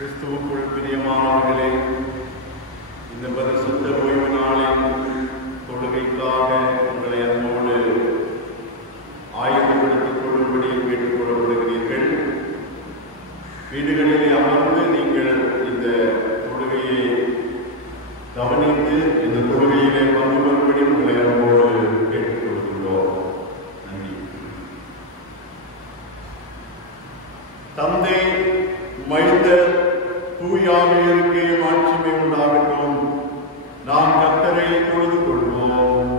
கிறிஸ்துவுக்குள் பிரியமானவர்களே, இந்த பரிசுத்த ஓய்வு நாளின் தொழுகைக்காக உங்களை அன்போடு ஆயத்தப்படுத்திக் கொள்ளும்படி கேட்டுக்கொள்ளப்படுகிறீர்கள். வீடுகளிலே அமர்ந்து நீங்கள் இந்த தொழுகையை கவனித்து இந்த தொழுகையிலே பங்கு பெறும்படி உங்களை அன்போடு கேட்டுக்கொள்கிறோம். நன்றி. தந்தை, மைந்தர், தூயாவியருக்கு மாட்சிமை உண்டாகட்டும். நாம் கர்த்தரை தொழுது கொள்வோம்.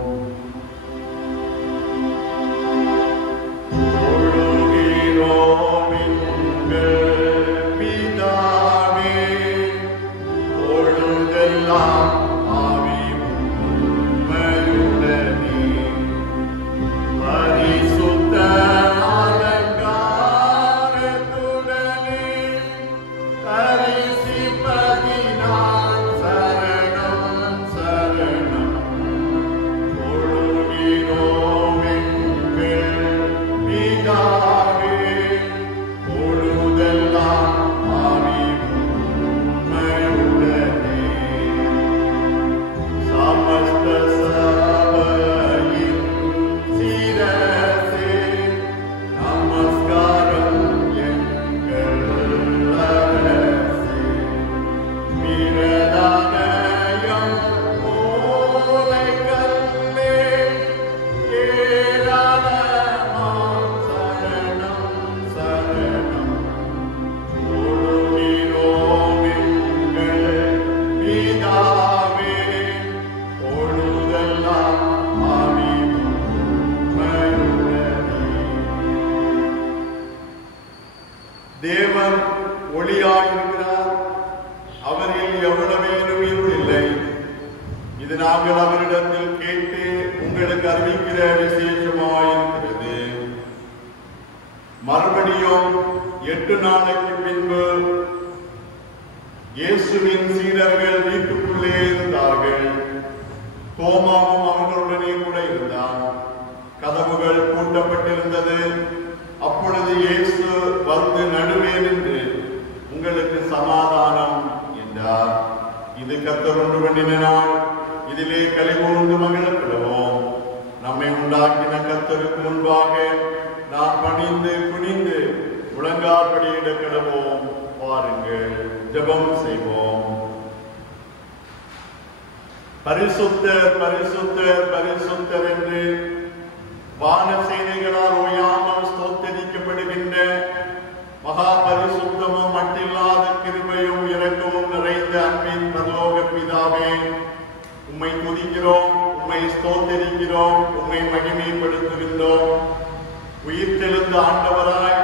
தேவன் ஒளியாயிருக்கிறார், அவரில் எவ்வளவேனும் இருள் இல்லை. இது நாங்கள் அவரிடத்தில் கேட்டு உங்களுக்கு அறிவிக்கிற விசேஷமாயிருக்கிறது. மறுபடியும் 8 நாளைக்கு பின்பு இயேசுவின் சீடர்கள் வீட்டுக்குள்ளே இருந்தார்கள். தோமாவும் அவர்களுடனே கூட இருந்தான். கதவுகள் பூட்டப்பட்டிருந்தது. அப்பொழுது இயேசு வந்து நடுவே நின்று, உங்களுக்கு சமாதானம் என்றார். இது கர்த்தர் உண்டு பண்ணின நாள், இதிலே களிகூர்ந்து மகிழப்படுவோம். நம்மை உண்டாக்கின கர்த்தருக்கு முன்பாக நாம் பணிந்து குனிந்து முழங்காற்படியிட கிடவோம். பாருங்கள், ஜெபம் செய்வோம். பரிசுத்தர் பரிசுத்தர் பரிசுத்தர் என்று வான சேனைகளால் ஓயாமல் ஸ்தோத்தரிக்கப்படுகின்ற மகா பரிசுத்தமும் மட்டில்லாத கிருபையும் இரக்கமும் நிறைந்த அன்பின் பரலோக பிதாவே, உம்மை துதிக்கிறோம், உம்மை ஸ்தோத்தரிக்கிறோம், உம்மை மகிமைப்படுத்துகின்றோம். உயிர்த்தெழுந்த ஆண்டவராய்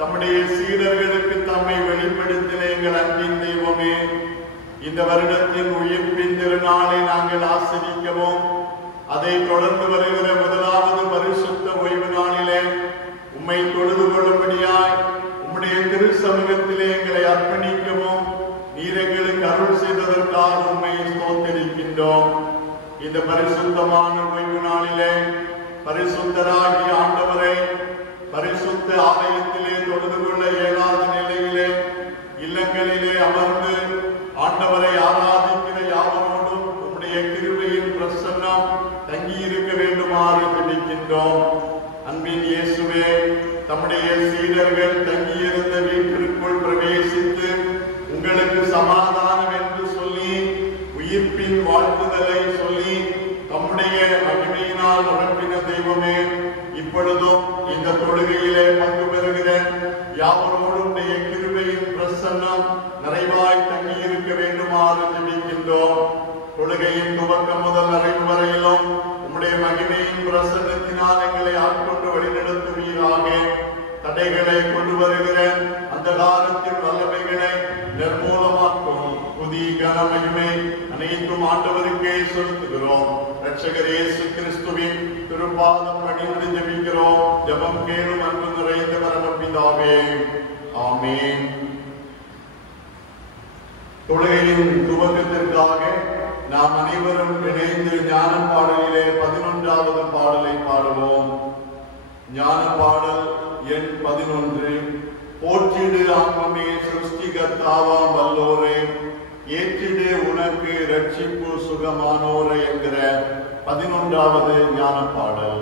தம்முடைய சீடர்களுக்கு தம்மை வெளிப்படுத்தின எங்கள் அன்பின் தெய்வமே, இந்த வருடத்தின் உயிர்ப்பின் திருநாளை நாங்கள் ஆசரிக்கவும், அதை தொடர்ந்து வருகிற முதலாவது பரிசுத்த ஓய்வு நாளிலே உம்மை தொழுது கொள்ளும்படியாய் உம்முடைய திரு சமூகத்திலே எங்களை அர்ப்பணிக்கவும் நீர் எங்களுக்கு அருள் செய்ததற்காக உம்மை ஸ்தோத்தரிக்கின்றோம். இந்த பரிசுத்தமான ஓய்வு நாளிலே பரிசுத்தராகிய ஆண்டவரை பரிசுத்த ஆலயத்திலே தொழுது கொள்ள இயலாத நிலையிலே இல்லங்களிலே அமர்ந்து ஆண்டவரை ஆராதிக்கிற யாவரோடும் உம்முடைய கிருபையின் பிரசன்னம் தங்கியிருக்க வேண்டுமாறு ஜெபிக்கின்றோம். அன்பின் இயேசுவே, தம்முடைய சீடர்கள் தங்கியிருந்த வீட்டிற்குள் பிரவேசித்து உங்களுக்கு சமாதானம் என்று சொல்லி உயிர்ப்பின் வாழ்த்துதலை சொல்லி தம்முடைய மகிமையினால் நிரப்பின தெய்வமே, இப்பொழுதும் இந்த தொழுகையிலே பங்கு பெறுகிற யாவரோடும் கிருபையின் பிரசன்னம் நிறைவாய் தங்கியிருக்க வேண்டுமாறு ஜெபிக்கின்றோம். தொழுகையின் துவக்கம் முதல் நிறைவு வரையிலும் உம்முடைய மகிமையின் பிரசன்னத்தினால் எங்களை ஆட்கொண்டு வழிநடத்துவீராக. தடைகளை கொண்டு வருகிற அந்த காலத்தின் வல்லமைகளை நிர்மூலமாக்கும் புதிய கன மகிமை அனைத்தும் ஆண்டவருக்கே செலுத்துகிறோம். இரட்சகர் இயேசு கிறிஸ்துவின் திருப்பாதம் பணிந்து ஜெபிக்கிறோம். ஜெபம் கேளும் அன்பு நிறைந்த பரமபிதாவே, ஆமென். தொழுகையின் துவக்கத்திற்காக நாம் அனைவரும் இணைந்து ஞான பாடலிலே 11வது பாடலை பாடுவோம். ஞான பாடல் எண் 11. போற்றிடு ஆன்மமே சிருஷ்டிகர்த்தாவாம் வல்லோரே, ஏற்றிடு உனக்கு ரட்சிப்பு சுகமானோரே என்கிற 11வது ஞான பாடல்.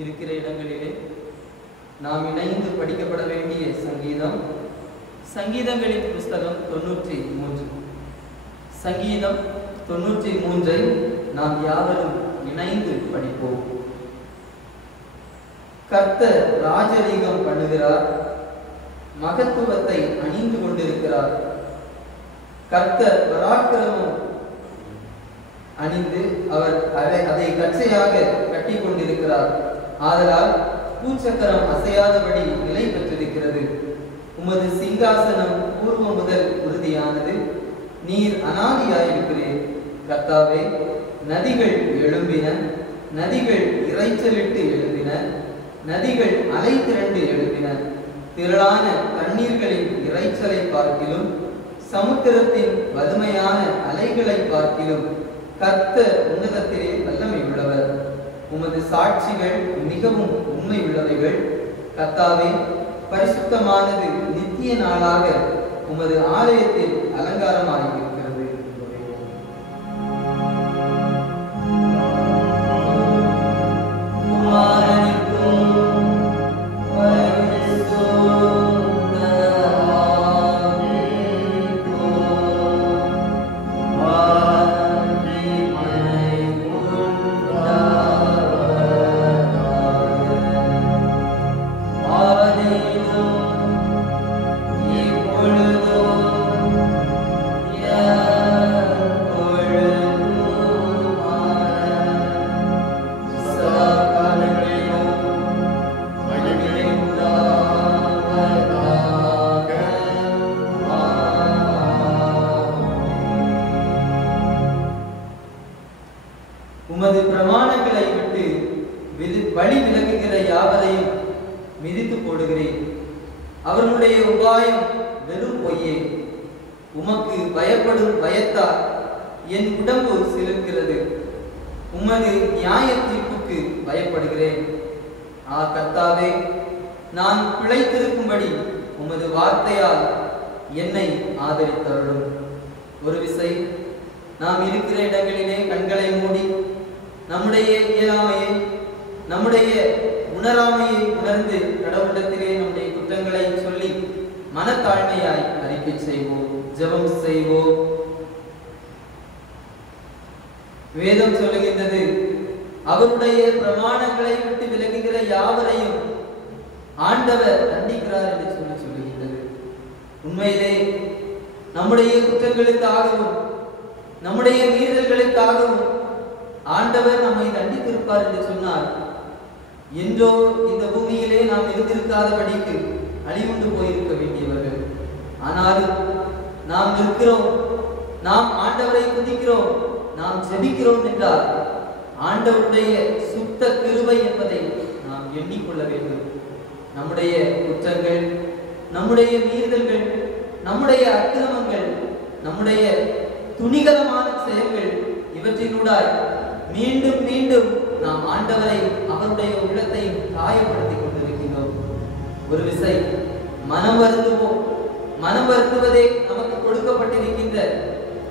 இருக்கிற இடங்களிலே நாம் இணைந்து படிக்கப்பட வேண்டிய சங்கீதம் சங்கீதங்களின் புஸ்தகம் 93. சங்கீதம் 93 நாம் யாவரும் இணைந்து படிப்போம். கர்த்தர் ராஜரீகம் பண்ணுகிறார், மகத்துவத்தை அணிந்து கொண்டிருக்கிறார். கர்த்தர் பராக்கிரமம் அணிந்து அவர் அதை கச்சையாக கட்டி கொண்டிருக்கிறார். ஆதலால் பூச்சக்கரம் அசையாதபடி நிலை பெற்றிருக்கிறது. உமது சிங்காசனம் பூர்வம் முதல் உறுதியானது. நீர் அனாதியாயிருக்கிறீர். கர்த்தாவே, நதிகள் எழும்பின, நதிகள் இறைச்சலிட்டு எழும்பின, நதிகள் அலை திரண்டு எழும்பின. திரளான தண்ணீர்களின் இறைச்சலை பார்க்கிலும் சமுத்திரத்தின் வலிமையான அலைகளை பார்க்கிலும் கர்த்தர் உன்னதத்திலே வல்லமை உள்ளவர். உமது சாட்சிகள் மிகவும் உண்மை உள்ளவைகள். கர்த்தாவே, பரிசுத்தமானது நித்திய நாளாக உமது ஆலயத்தில் அலங்காரமாயிருக்கிறது. உமது பிரமாணங்களை விட்டு வழி விலகுகிற யாவரையும் மிதித்து போடுகிறேன். அவர்களுடைய உபாயம் வெறும் பொய்யே. உமக்கு பயப்படும் பயத்தால் என் உடம்பு சிலிர்க்கிறது. உமது நியாய தீர்ப்புக்கு பயப்படுகிறேன். கர்த்தாவே, நான் பிழைத்திருக்கும்படி உமது வார்த்தையால் என்னை ஆதரித்தருளும். ஒரு விசை நாம் இருக்கிற இடங்களிலே கண்களை மூடி நம்முடைய இயலாமையை, நம்முடைய உணராமையை உணர்ந்து கடவுளிடத்திலே நம்முடைய குற்றங்களை சொல்லி மனத்தாழ்மையாய் அறிக்கை செய்வோம், ஜெபம் செய்வோம். வேதம் சொல்லுகின்றது, அவருடைய பிரமாணங்களை விட்டு விலகுகிற யாவரையும் ஆண்டவர் தண்டிக்கிறார் என்று சொல்லுகின்றது. உண்மையிலே நம்முடைய குற்றங்களுக்காகவும் நம்முடைய மீறல்களுக்காகவும் ஆண்டவர் நம்மை தண்டித்திருப்பார் என்று சொன்னார், என்றோ இந்த பூமியிலே நாம் இருந்திருக்காதபடிக்கு அழிவுண்டு போயிருக்க வேண்டியவர்கள். ஆனாலும் நாம் இருக்கிறோம், நாம் ஆண்டவரை துதிக்கிறோம், நாம் ஜெபிக்கிறோம் என்றால் ஆண்டவருடைய சுத்த கிருபை என்பதை நாம் எண்ணிக்கொள்ள வேண்டும். நம்முடைய குற்றங்கள், நம்முடைய மீறுதல்கள், நம்முடைய அக்கிரமங்கள், நம்முடைய துணிகரமான செயல்கள், இவற்றினூடாய் மீண்டும் மீண்டும் நாம் ஆண்டவரை, அவருடைய உள்ளத்தை காயப்படுத்திக் கொண்டிருக்கின்றோம். ஒரு விசை மனம் வருந்துவோம். மனம் வருந்துவதே நமக்கு கொடுக்கப்பட்டிருக்கின்ற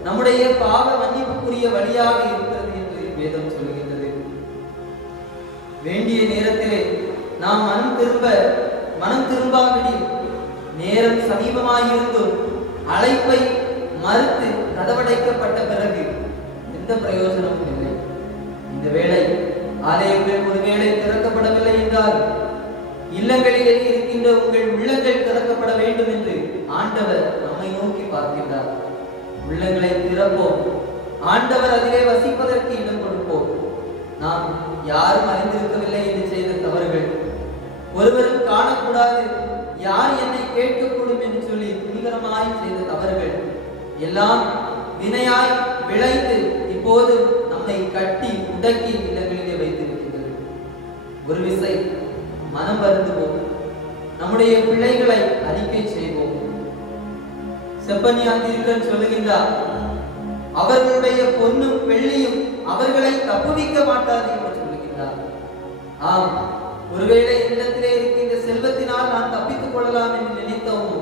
நம்முடைய பாவ மன்னிப்புக்குரிய வழியாக இருக்கிறது என்று வேதம் சொல்லுகின்றது. வேண்டிய நேரத்திலே நாம் மனம் திரும்பாவிடி நேரம் சமீபமாயிருந்தும் அழைப்பை மறுத்து கதவடைக்கப்பட்ட பிறகு எந்த பிரயோஜனமும் இல்லை. இந்த வேளை ஆலயங்கள் ஒருவேளை திறக்கப்படவில்லை என்றால் இல்லங்களிலே இருக்கின்ற உங்கள் உள்ளங்கள் திறக்கப்பட வேண்டும் என்று ஆண்டவர் நம்மை நோக்கி பார்க்கின்றார். உள்ளங்களை திறப்போம், ஆண்டவர் அதிலே வசிப்பதற்கு இடம் கொடுப்போம். நாம் யாரும் அறிந்திருக்கவில்லை என்று செய்த தவறுகள், ஒருவரும் காணக்கூடாது, யார் என்னை கேட்கக்கூடும் என்று சொல்லி துணிகரமாய் செய்த தவறுகள் எல்லாம் வினையாய் விளைத்து இப்போது நம்மை கட்டி உடக்கி இல்லங்களிலே வைத்திருக்கின்றது. ஒரு விசை மனம் வருந்துவோம், நம்முடைய பிள்ளைகளை அறிக்கை செய்வோம். செப்பனியா தீர்க்கன் சொல்லுகின்றார், அவர்களுடைய பொன்னும் வெள்ளியும் அவர்களை தப்புவிக்க மாட்டாது என்று சொல்லுகின்றார். ஆம், ஒருவேளை இடத்திலே இருக்கின்ற செல்வத்தினால் நான் தப்பித்துக் கொள்ளலாம் என்று நினைத்தோமோ,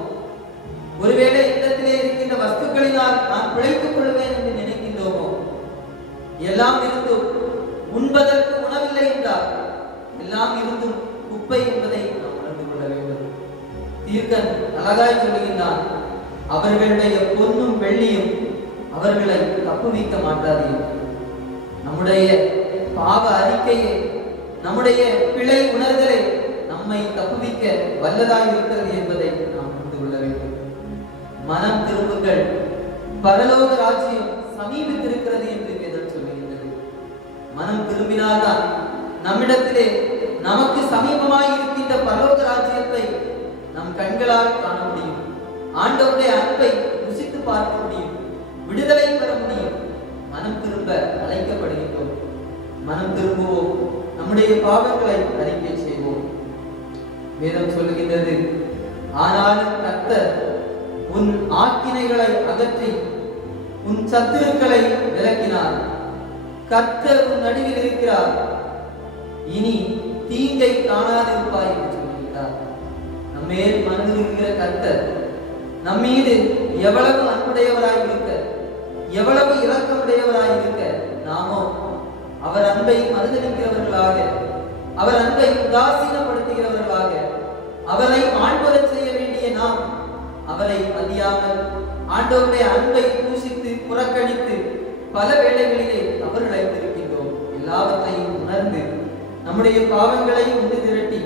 ஒருவேளை இடத்திலே இருக்கின்ற வஸ்துக்களினால் நான் பிழைத்துக் கொள்வேன் என்று நினைக்கின்றோமோ, எல்லாம் இருந்தும் உண்பதற்கு உணவில்லை என்றால் எல்லாம் இருந்தும் குப்பை என்பதை நாம் உணர்ந்து கொள்ள வேண்டும். தீர்க்கன் அழகாய் சொல்லுகின்றான், அவர்களுடைய பொன்னும் வெள்ளியும் அவர்களை தப்புவிக்க மாட்டாது. நம்முடைய பாவ அறிக்கையை, நம்முடைய பிழை உணர்தலை நம்மை தப்புவிக்க வல்லதாக இருக்கிறது என்பதை நாம் புரிந்து கொள்ள வேண்டும். மனம் திரும்புங்கள், பரலோக ராஜ்யம் சமீபித்திருக்கிறது என்று வேதம் சொல்லுகின்றது. மனம் திரும்பினால்தான் நம்மிடத்திலே நமக்கு சமீபமாய் இருக்கின்ற பரலோக ராஜ்யத்தை நம் கண்களால் காண முடியும். ஆண்டவருடைய அன்பை ருசித்து பார்க்க முடியும், விடுதலை பெற முடியும். மனம் திரும்ப அழைக்கப்படுகின்றோம். மனம் திரும்புவோம், நம்முடைய பாவங்களை அறிக்கை செய்வோம். வேதம் சொல்லுகின்றது, ஆனாலும் கர்த்தர் உன் ஆக்கினைகளை அகற்றி உன் சத்துருக்களை விலக்கினார். கர்த்தர் உன் நடுவில் இருக்கிறார், இனி தீங்கை காணாதிருப்பாய் என்று சொல்லுகிறார். நம்மேல் மனதிருக்கிற கர்த்தர் நம்மீது எவ்வளவு அன்புடையவராய் இருக்க, எவ்வளவு இரக்கமுடையவராய் இருக்க, நாமோ அவர் அன்பை மறுதளிக்கிறவர்களாக, அவர் அன்பை உதாசீனப்படுத்துகிறவர்களாக, அவரை ஆழ்வரச் செய்ய வேண்டிய நாம் அவரை அறியாமல் ஆண்டவருடைய அன்பை பூசித்து புறக்கணித்து பல வேளைகளிலே தவறு இழைத்திருக்கின்றோம். எல்லாவற்றையும் உணர்ந்து நம்முடைய பாவங்களை ஒன்று திரட்டி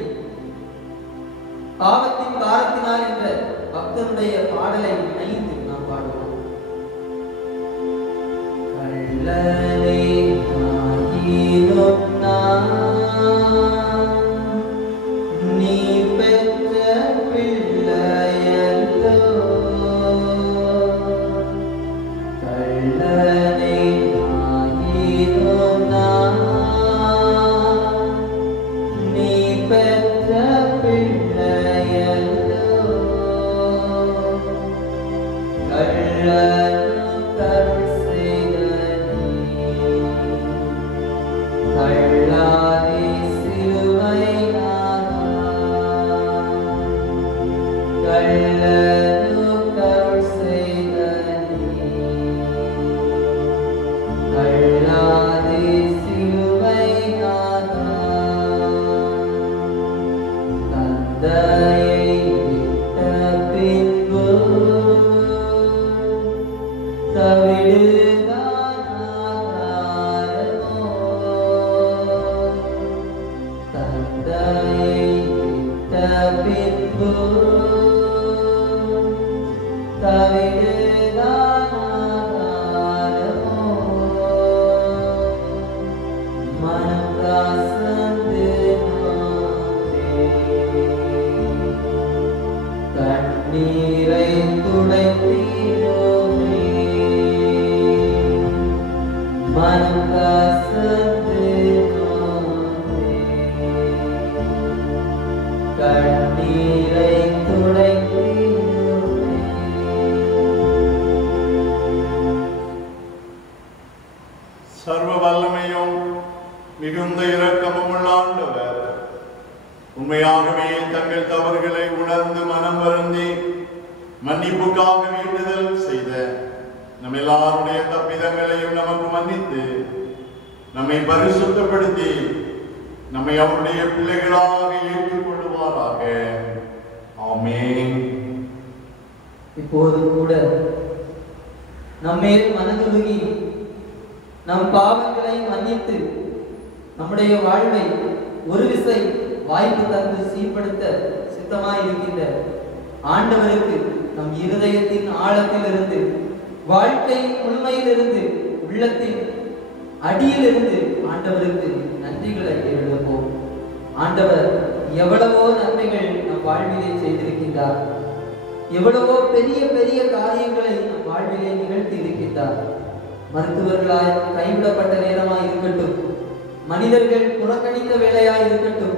பாவத்தின் பாரத்தினால் என்ற பக்தனுடைய பாடலை இணைந்து நாம் பாடுவோம். கள்ளனை ஆகினோம் நான், நீ பெற்ற பிள்ளையல்லோ. கள்ளனை ஆகினோம் நான், நீ பெற்ற பிள்ளையல்லோ. கள்ள சர்வ வல்லமையும் மிகுந்த இரக்கமும் உள்ள ஆண்டவர் உண்மையாகவே தங்கள் தவறுகளை உணர்ந்து மனம் வருந்தி மன்னிப்புக்காக வேண்டுதல் செய்த நம் எல்லாருடைய தப்பிதங்களையும் நமக்கு மன்னித்து நம்மை பரிசுத்தப்படுத்தி நம்மை அவருடைய பிள்ளைகளாக ஏற்றுக்கொள்வாராக. ஆமென். இப்போது கூட நம்மேல் மனதுருகி நம் பாவங்களை மன்னித்து நம்முடைய வாழ்வை ஒரு விசை வாய்ப்பு தந்து சீர்படுத்த சித்தமாய் இருக்கின்ற ஆண்டவருக்கு நம் இருதயத்தின் ஆழத்திலிருந்து வாழ்க்கை முழுமையிலிருந்து உள்ளத்தின் அடியிலிருந்து ஆண்டவருக்கு நன்றிகளை எழுப்போம். ஆண்டவர் எவ்வளவோ நன்மைகள் நம் வாழ்விலே செய்திருக்கின்றார். எவ்வளவோ பெரிய பெரிய காரியங்களை நம் வாழ்விலே நிகழ்த்தி இருக்கின்றார். மருத்துவர்களாய் கைவிடப்பட்ட நேரமாய் இருக்கட்டும், மனிதர்கள் புறக்கணித்த வேலையாய் இருக்கட்டும்,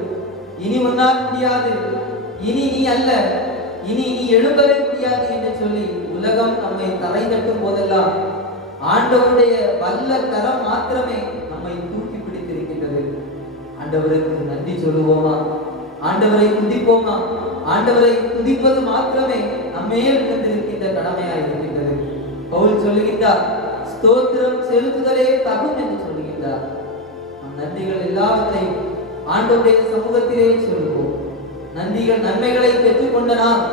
இனி உன்னால் முடியாது, இனி நீ அல்ல, இனி நீ எழும்பவே முடியாது என்று சொல்லி உலகம் நம்மை தரை தட்டும் போதெல்லாம் ஆண்டவருடைய வல்ல கரம் மாத்திரமே நம்மை தூக்கி பிடித்திருக்கின்றது. ஆண்டவருக்கு நன்றி சொல்லுவோமா? ஆண்டவரை துதிப்போமா? ஆண்டவரை துதிப்பது மாத்திரமே நம்மேல் இருக்கின்ற கடமையாய் இருக்கின்றது. பவுல் சொல்லுகின்றார், ஸ்தோத்திரம் செலுத்துதலே தகும் என்று சொல்லுகின்றார். நம் நன்றிகள் எல்லாவற்றையும் ஆண்டவருடைய சமூகத்திலே சொல்லுவோம். நன்மைகளை பெற்றுக் கொண்ட நாம்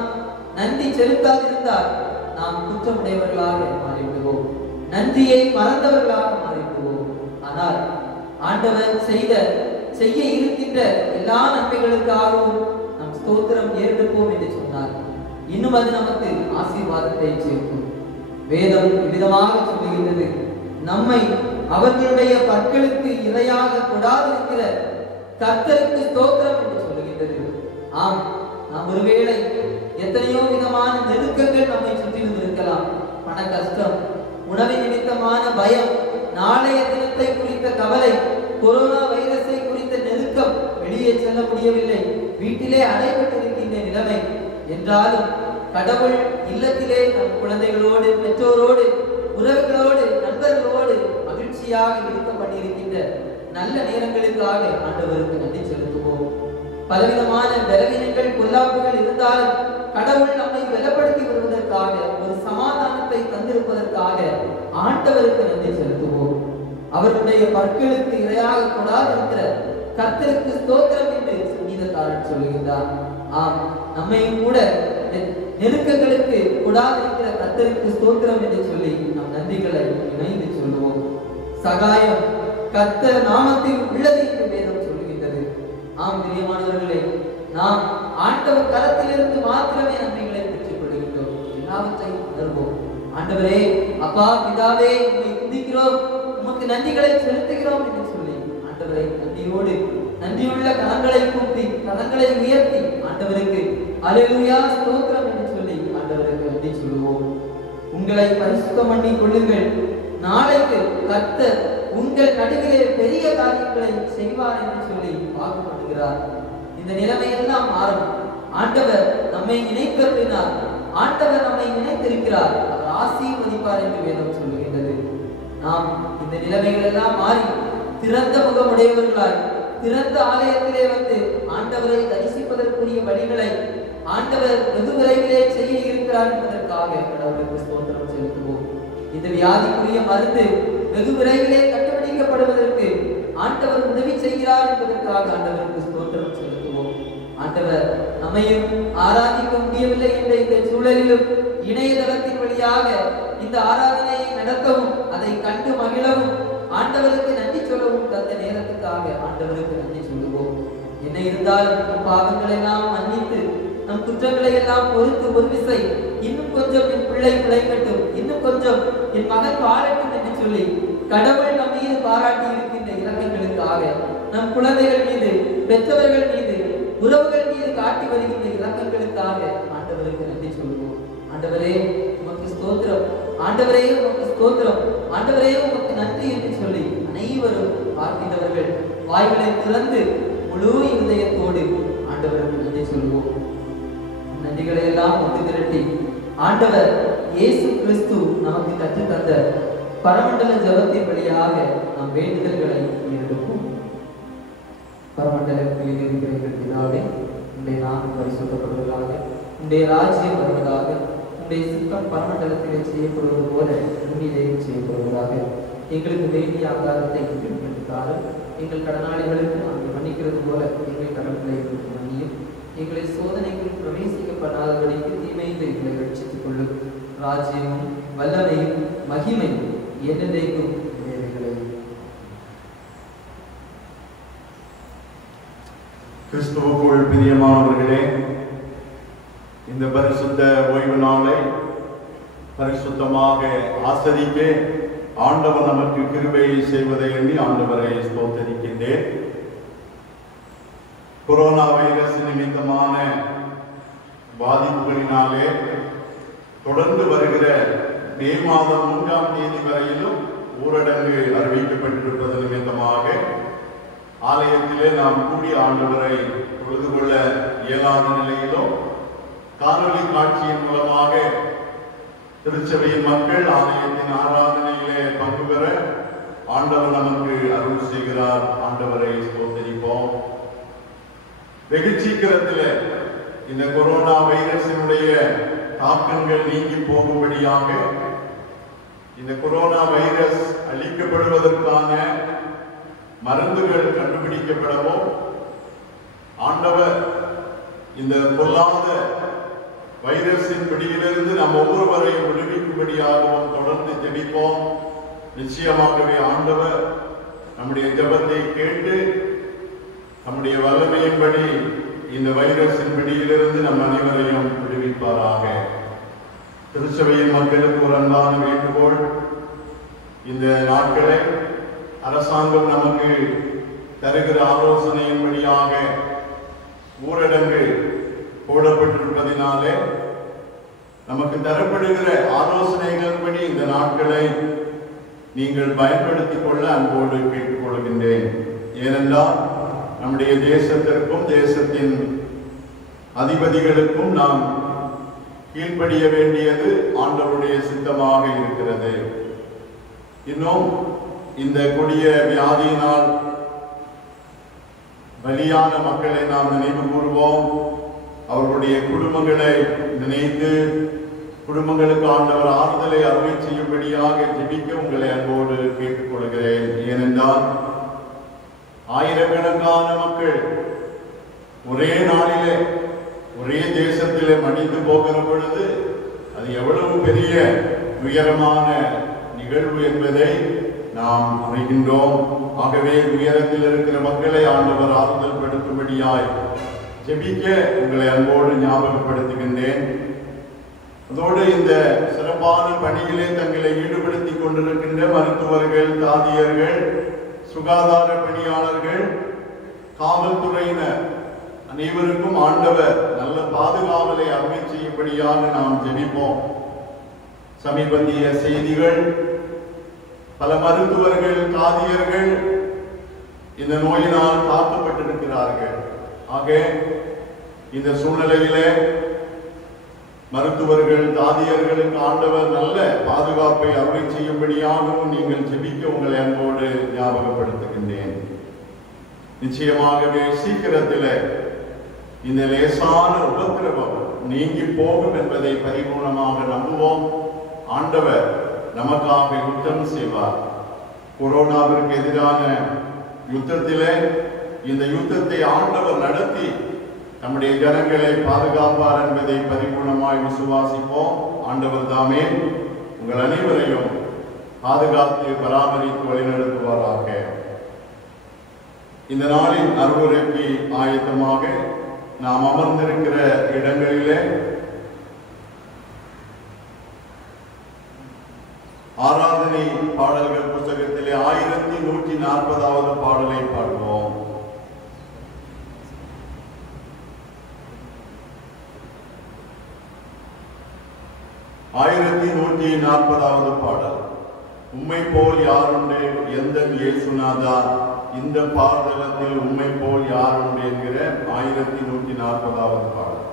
நன்றி செலுத்தாதிருந்தால் நாம் குற்றமுடையவர்களாக மாறிவிடுவோம், நன்றியை மறந்தவர்களாக மாறிவிடுவோம். ஆனால் ஆண்டவர் செய்ய இருக்கின்ற எல்லா நன்மைகளுக்காகவும் நம் ஸ்தோத்திரம் ஏறெடுப்போம் என்று சொன்னார். இன்னும் அது நமக்கு ஆசீர்வாதத்தை சேர்க்கும். வேதம் விதமாக சொல்லுகின்றது, நம்மை அவர்களுடைய பற்களுக்கு இரையாக கொடாதிருக்கிற கர்த்தருக்கு ஸ்தோத்திரம் என்று சொல்லுகின்றது. ஆம், நாம் ஒருவேளை எத்தனையோ விதமான நெருக்கங்கள் நம்மை சுற்றிலும் இருக்கலாம். பண கஷ்டம், உணவின் நிமித்தமான பயம், நாளைய தினத்தை குறித்த கவலை, கொரோனா வைரஸை குறித்த நெருக்கம், வெளியே செல்ல முடியவில்லை, வீட்டிலே அடைபட்டிருக்கின்ற நிலைமை என்றாலும் கடவுள் இல்லத்திலே நம் குழந்தைகளோடு, பெற்றோரோடு, உறவுகளோடு, நண்பர்களோடு மகிழ்ச்சியாக இருக்க பண்ணியிருக்கின்ற நல்ல நேரங்களுக்காக ஆண்டவருக்கு நன்றி செலுத்துவோம். பலவிதமான பலவீனங்கள், பொல்லாப்புகள் இருந்தாலும் கடவுள் நம்மை பலப்படுத்தி வருவதற்காக, ஒரு சமாதானத்தை தந்திருப்பதற்காக ஆண்டவருக்கு நன்றி செலுத்துவோம். அவருடைய பற்களுக்கு இரையாக கொடாதிருக்கிற கர்த்தருக்கு ஸ்தோத்திரம் என்று சங்கீதக்காரன் சொல்லுகின்றார். ஆம், நம்மையும் கூட நெருக்கங்களுக்கு கொடாதிருக்கிற கர்த்தருக்கு ஸ்தோத்திரம் என்று சொல்லி நம் நன்றிகளை இணைந்து சொல்லுவோம். சகாயம் கர்த்தர் நாமத்தில் உள்ளது என்று வேதம் சொல்லுகின்றது. ஆம் பிரியமானவர்களே, நாம் ஆண்டவர் கரத்திலிருந்து மாத்திரமே நன்மைகளை பெற்றுக் கொள்கின்றோம். எல்லாவற்றையும் உணர்வோம். ஆண்டவரே, அப்பா, பிதாவே, உம்மை துதிக்கிறோம், உமக்கு நன்றிகளை செலுத்துகிறோம் என்று சொல்லி ஆண்டவரை நன்றியுள்ள கரங்களை கூப்பி, கரங்களை உயர்த்தி ஆண்டவருக்கு அல்லேலூயா ஸ்தோத்திரம் என்று சொல்லி ஆண்டவருக்கு நன்றி சொல்லுவோம். உங்களை பரிசுத்தம் பண்ணி கொள்ளுங்கள், நாளைக்கு கர்த்தர் உங்கள் நடுவிலே பெரிய காரியங்களை செய்வார் என்று சொல்லி வாக்கு பண்ணுகிறார். இந்த நிலைமையெல்லாம் மாறும். ஆண்டவர் நம்மை நினைத்திருக்கிறார், ஆண்டவர் நம்மை நினைத்திருக்கிறார், அவர் ஆசீர்வதிப்பார் என்று வேதம் சொல்லுகின்றது. நாம் இந்த நிலைமைகள் எல்லாம் மாறி திறந்த முகமுடையவர்களாய் திறந்த ஆலயத்திலே வந்து ஆண்டவரை தரிசிப்பதற்குரிய வழிகளை ஆண்டவர் வெகு விரைவிலே செய்ய இருக்கிறார் என்பதற்காக கடவுளுக்கு ஸ்தோத்திரம் செலுத்துவோம். இந்த வியாதிக்குரிய மருந்து வெகு விரைவிலே கண்டுபிடிக்கப்படுவதற்கு ஆண்டவர் உதவி செய்கிறார் என்பதற்காக ஆண்டவருக்கு ஸ்தோத்திரம் செலுத்துவோம். ஆண்டவர் நம்மையும் ஆராதிக்க முடியவில்லை என்ற இந்த சூழலிலும் இணையதளத்தின் வழியாக இந்த ஆராதனையை நடத்தவும், அதை கண்டு மகிழவும், ஆண்டவருக்கு நன்றி சொல்லவும் தந்த நேரத்துக்காக ஆண்டவருக்கு நன்றி சொல்லுவோம். என்னை இருந்தாலும் நம் பாவங்களை எல்லாம் மன்னித்து நம் குற்றங்களை எல்லாம் பொறுத்து ஒரு விசை இன்னும் கொஞ்சம் என் பிள்ளை பிழைக்கட்டும், இன்னும் கொஞ்சம் என் மகன் வாழட்டும் என்று சொல்லி கடவுள் நம் மீது பாராட்டி இருக்கின்ற இரக்கங்களுக்காக, நம் குழந்தைகள் மீது, பெற்றவர்கள் மீது, உறவுகள் மீது காட்டி வருகின்ற இரக்கங்களுக்காக ஆண்டவருக்கு நன்றி சொல்வோம். ஆண்டவரே உமக்கு ஸ்தோத்திரம், ஆண்டவரே உமக்கு ஸ்தோத்திரம், ஆண்டவரே உமக்கு நன்றி என்று சொல்லி அனைவரும் பார்க்கின்றவர்கள் வாய்களை திறந்து முழு இருதயத்தோடு ஆண்டவருக்கு நன்றி சொல்வோம். நன்றிகளை எல்லாம் ஒன்று திரட்டி ஆண்டவர் இயேசு கிறிஸ்து நமக்கு கற்றுத் தந்த பரமண்டல ஜபத்தின் வழியாக நாம் வேண்டுதல்களை எடுப்போம். பரமண்டலத்தில் இருக்கிற எங்கள் பிதாவே, உம்முடைய நாமம் பரிசுத்தப்படுவதாக, உம்முடைய ராஜ்யம் வருவதாக, உம்முடைய சித்தம் பரமண்டலத்திலே செய்யப்படுவது போல பூமியிலேயும் செய்யப்படுவதாக. எங்களுக்கு வேண்டிய ஆகாரத்தை எங்களுக்கு தாரும். எங்கள் கடனாளிகளுக்கு நாங்கள் மன்னிக்கிறது போல எங்கள் கடன்களை எங்களுக்கு மன்னியும். எங்களை சோதனைக்குள் பிரவேசிக்க பண்ணாதபடிக்கு தீமைந்து எங்களை ரட்சித்துக் கொள்ளும். ராஜ்யமும் வல்லமையும் மகிமையும் என்னென்றைக்கும் நிறைவேறுகிறது. கிறிஸ்துவுக்குள் பிரியமானவர்களே, இந்த பரிசுத்த ஓய்வு நாளை பரிசுத்தமாக ஆசரிக்க ஆண்டவர் நமக்கு கிருபையை செய்வதை எண்ணி ஆண்டவரை ஸ்தோத்தரிக்கின்றேன். கொரோனா வைரஸ் நிமித்தமான பாதிப்புகளினாலே தொடர்ந்து வருகிற மே மாதம் 3ஆம் தேதி வரையிலும் ஊரடங்கு அறிவிக்கப்பட்டிருப்பது நிமித்தமாக ஆலயத்திலே நாம் கூடிய ஆண்டவரை தொழுது கொள்ள இயலாத நிலையிலும் காணொலி காட்சியின் மூலமாக திருச்சபையின் மக்கள் ஆலயத்தின் ஆராதனையிலே பங்கு பெற ஆண்டவர் நமக்கு அருள் செய்கிறார். ஆண்டவரை ஸ்தோத்தரிப்போம். வெகு சீக்கிரத்தில் இந்த கொரோனா வைரஸினுடைய தாக்கங்கள் நீங்கி போகும்படியாக இந்த கொரோனா வைரஸ் அழிக்கப்படுவதற்கான மருந்துகள் கண்டுபிடிக்கப்படவும் ஆண்டவர் இந்த பொல்லாத வைரஸின் பிடியிலிருந்து நம் ஒவ்வொருவரையும் விடுவிக்கும்படியாகவும் தொடர்ந்து ஜெபிப்போம். நிச்சயமாகவே ஆண்டவர் நம்முடைய ஜெபத்தை கேட்டு நம்முடைய வல்லமையின்படி இந்த வைரஸின் பிடியிலிருந்து நம் அனைவரையும் விடுவிப்பாராக. திருச்சபையின் மக்களுக்கு ஒரு அன்பான வேண்டுகோள். இந்த நாட்களை அரசாங்கம் நமக்கு தருகிற ஆலோசனையின்படியாக ஊரடங்கு போடப்பட்டிருப்பதினாலே நமக்கு தரப்படுகிற ஆலோசனைகளின்படி இந்த நாட்களை நீங்கள் பயன்படுத்திக் கொள்ள அன்போடு கேட்டுக்கொள்கின்றேன். ஏனென்றால் நம்முடைய தேசத்திற்கும் தேசத்தின் அதிபதிகளுக்கும் நாம் கீழ்ப்படிய வேண்டியது ஆண்டவருடைய சித்தமாக இருக்கிறது. இன்னும் இந்த கொடிய வியாதியினால் பலியான மக்களை நாம் நினைவு கூறுவோம். அவர்களுடைய குடும்பங்களை நினைத்து குடும்பங்களுக்கு ஆண்டவர் ஆறுதலை அருளை செய்யும்படியாக ஜெபிக்க உங்களை அன்போடு கேட்டுக்கொள்கிறேன். ஏனென்றால் ஆயிரக்கணக்கான மக்கள் ஒரே நாளிலே ஒரே தேசத்திலே மடிந்து போகிற பொழுது அது எவ்வளவு பெரிய உயரமான நிகழ்வு என்பதை நாம் உணர்கின்றோம். ஆகவே உயரத்தில் இருக்கிற மக்களை ஆண்டவர் ஆறுதல் படுத்தும்படியாய் ஜெபிக்க உங்களை அன்போடு ஞாபகப்படுத்துகின்றேன். அதோடு இந்த சிறப்பான பணியிலே தங்களை ஈடுபடுத்திக் கொண்டிருக்கின்ற மருத்துவர்கள், தாதியர்கள், சுகாதார பணியாளர்கள், காவல்துறையினர் அனைவருக்கும் ஆண்டவர் நல்ல பாதுகாவலை அருளை செய்யும்படியாக நாம் ஜெபிப்போம். சமீபத்திய செய்திகள், பல மருத்துவர்கள், தாதியர்கள் இந்த நோயினால் தாக்கப்பட்டிருக்கிறார்கள். ஆக இந்த சூழ்நிலையிலே மருத்துவர்கள், தாதியர்களுக்கு ஆண்டவர் நல்ல பாதுகாப்பை அருளை செய்யும்படியாகவும் நீங்கள் ஜெபிக்க உங்களை அன்போடு ஞாபகப்படுத்துகின்றேன். நிச்சயமாகவே சீக்கிரத்தில் இந்த லேசான உபத்திரவம் நீங்கி போகும் என்பதை பரிபூர்ணமாக நம்புவோம். ஆண்டவர் நமக்காக யுத்தம் செய்வார். கொரோனாவிற்கு எதிரான யுத்தத்திலே இந்த யுத்தத்தை ஆண்டவர் நடத்தி நம்முடைய ஜனங்களை பாதுகாப்பார் என்பதை பரிபூர்ணமாய் விசுவாசிப்போம். ஆண்டவர் தாமே உங்கள் அனைவரையும் பாதுகாத்து பராமரித்து வழிநடத்துவாராக. இந்த நாளின் அருளுரைக்கு ஆயத்தமாக நாம் அமர்ந்திருக்கிற இடங்களிலே ஆராதனை பாடல்கள் புத்தகத்திலே 1140வது பாடலை பாடுவோம். பாடல். உம்மை போல் யாருண்டு எந்த இயேசுநாதா, இந்த பாடலத்தில் உம்மை போல் யாருண்டு என்கிற 1140வது பாடல்.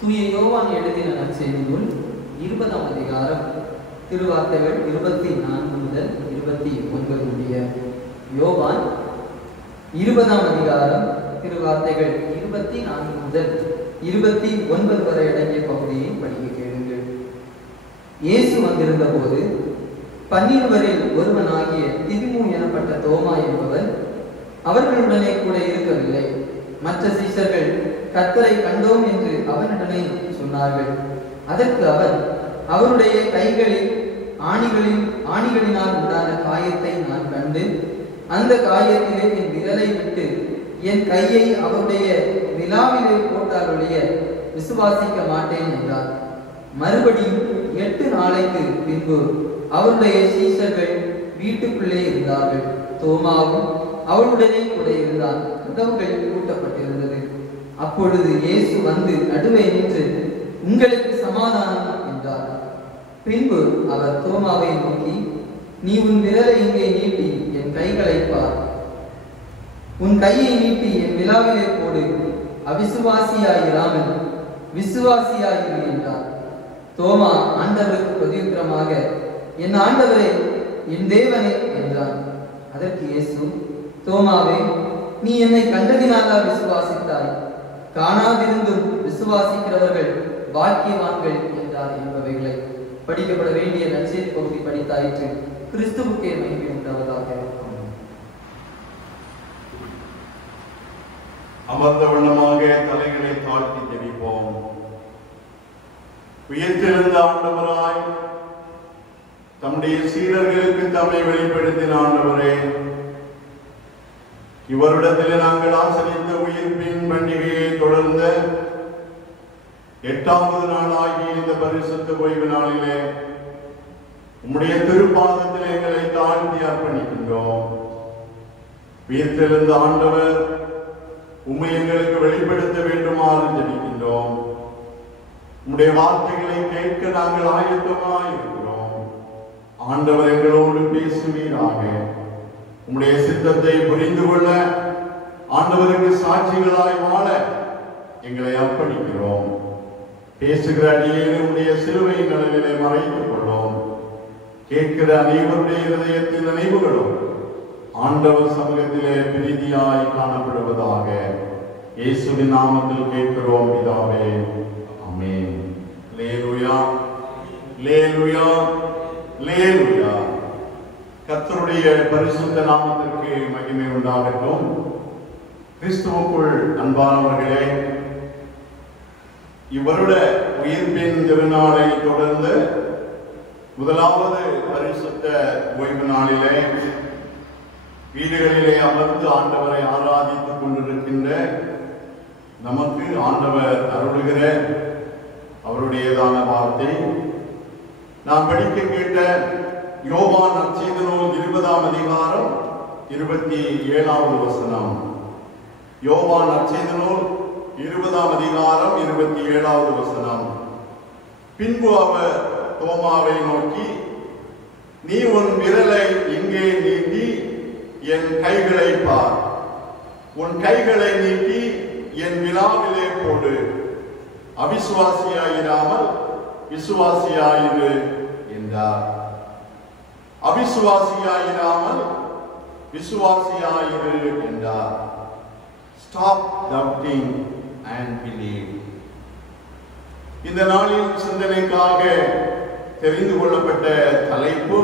தூய யோவான் எழுதின நற்செய்தி நூல் 20ஆம் அதிகாரம் திருவார்த்தைகள் 24 முதல் 29 முடிய. யோவான் 20ஆம் அதிகாரம் திருவார்த்தைகள் 24 முதல் 29 வரை அடங்கிய பகுதியை படிக்க கேளுங்கள். இயேசு வந்திருந்த போது 12 ஒருவனாகிய திதிமு எனப்பட்ட தோமா என்பவர் அவர்களுடனே கூட இருக்கவில்லை. மற்ற சீஷர்கள் கர்த்தரை கண்டோம் என்று அவனிடமே சொன்னார்கள். அதற்கு அவன், அவருடைய கைகளில் ஆணிகளினால் உண்டான காயத்தை நான் கண்டு, அந்த காயத்திலே என் விரலை விட்டு என் கையை அவருடைய விலாவிலே போட்டாலுடைய விசுவாசிக்க மாட்டேன் என்றார். மறுபடியும் 8 நாளைக்கு பின்பு அவருடைய சீஷர்கள் வீட்டுக்குள்ளே இருந்தார்கள். தோமாவும் அவளுடனே கூட இருந்தான். கதவுகள் பூட்டப்பட்டிருந்தது. அப்பொழுது இயேசு வந்து நடுவே நின்று, உங்களுக்கு சமாதானம் என்றார். பின்பு அவர் தோமாவை நோக்கி, நீ உன் விரலை இங்கே நீட்டி என் கைகளை பார், உன் கையை நீட்டி என் விலாவிலே போடு, அவிசுவாசியாயிராமல் விசுவாசியாயிரு என்றார். தோமா ஆண்டவருக்கு பிரதியுத்தரமாக, என் ஆண்டவரே, என் தேவனே என்றான். அதற்கு இயேசு, தோமாவே, நீ என்னை கண்டதினாலா விசுவாசித்தாய்? காணாதிருந்தும் விசுவாசிக்கிறவர்கள் பாக்கியவான்கள் என்றார் என்பவைகளை படிக்கப்பட வேண்டிய நற்செய்தி பகுதி படித்தாயிற்று. கிறிஸ்துவுக்கே மகிமை உண்டாவதாக. அமர்ந்த வண்ணமாக தலைகளை தாழ்த்தி ஜெபிப்போம். உயிர்த்தெழுந்த ஆண்டவராய் தம்முடைய சீடர்களுக்கு தம்மை வெளிப்படுத்தின ஆண்டவரே, இவரிடத்தில் நாங்கள் ஆசரித்த உயிர்ப்பின் பண்டிகையை தொடர்ந்த 8வது நாளாகிய இந்த பரிசுத்த ஓய்வு நாளிலே உம்முடைய திருப்பாதத்தில் எங்களை தாழ்த்தி அர்ப்பணிக்கின்றோம். உயிர்த்தெழுந்த ஆண்டவர் உம்மை எங்களுக்கு வெளிப்படுத்த வேண்டுமாறு ஜெபிக்கின்றோம். உம்முடைய வார்த்தைகளை கேட்க நாங்கள் ஆயத்தமாய் இருக்கிறோம். ஆண்டவர் எங்களோடு பேசுவீராக. உம்முடைய சித்தத்தை புரிந்து கொள்ள, ஆண்டவருக்கு சாட்சிகளாய் வாழ எங்களை அர்ப்பணிக்கிறோம். பேசுகிற அடியேனை உம்முடைய சிலுவை நிழலிலே மறைத்துக் கொள்ளும். கேட்கிற அனைவருடைய இதயத்தின் நினைவுகளும் ஆண்டவர் சமூகத்திலே பிரீதியாய் காணப்படுவதாக. இயேசுவின் நாமத்தில் கேட்கிறோம் பிதாவே, ஆமென். அல்லேலூயா, அல்லேலூயா, அல்லேலூயா. கர்த்தருடைய பரிசுத்த நாமத்திற்கு மகிமை உண்டாகட்டும். கிறிஸ்துவுக்குள் அன்பானவர்களே, இவருட உயிர்ப்பின் திருநாளை தொடர்ந்து முதலாவது பரிசுத்த ஓய்வு நாளிலே வீடுகளிலே அமர்ந்து ஆண்டவரை ஆராதித்துக் கொண்டிருக்கின்ற நமக்கு ஆண்டவர் அருளுகிற அவருடையதான வார்த்தை நாம் படிக்க கேட்ட யோவான் நற்செய்தி நூல் 20ஆம் அதிகாரம் 27வது வசனம். யோவான் நற்செய்தி நூல் 20ஆம் அதிகாரம் 27வது வசனம். பின்பு அவர் தோமாவை நோக்கி, நீ உன் விரலை இங்கே நீட்டி என் கைகளை பார், உன் கைகளை நீட்டி என் விலாவிலே போடு, அவிசுவாசியாயிராமல் விசுவாசியாயிரு என்றார். அவிசுவாசியாயிராமல் விசுவாசியாயிரு என்றார். Stop doubting and believe. இந்த நாளின் சிந்தனைக்காக தெரிந்து கொள்ளப்பட்ட தலைப்பு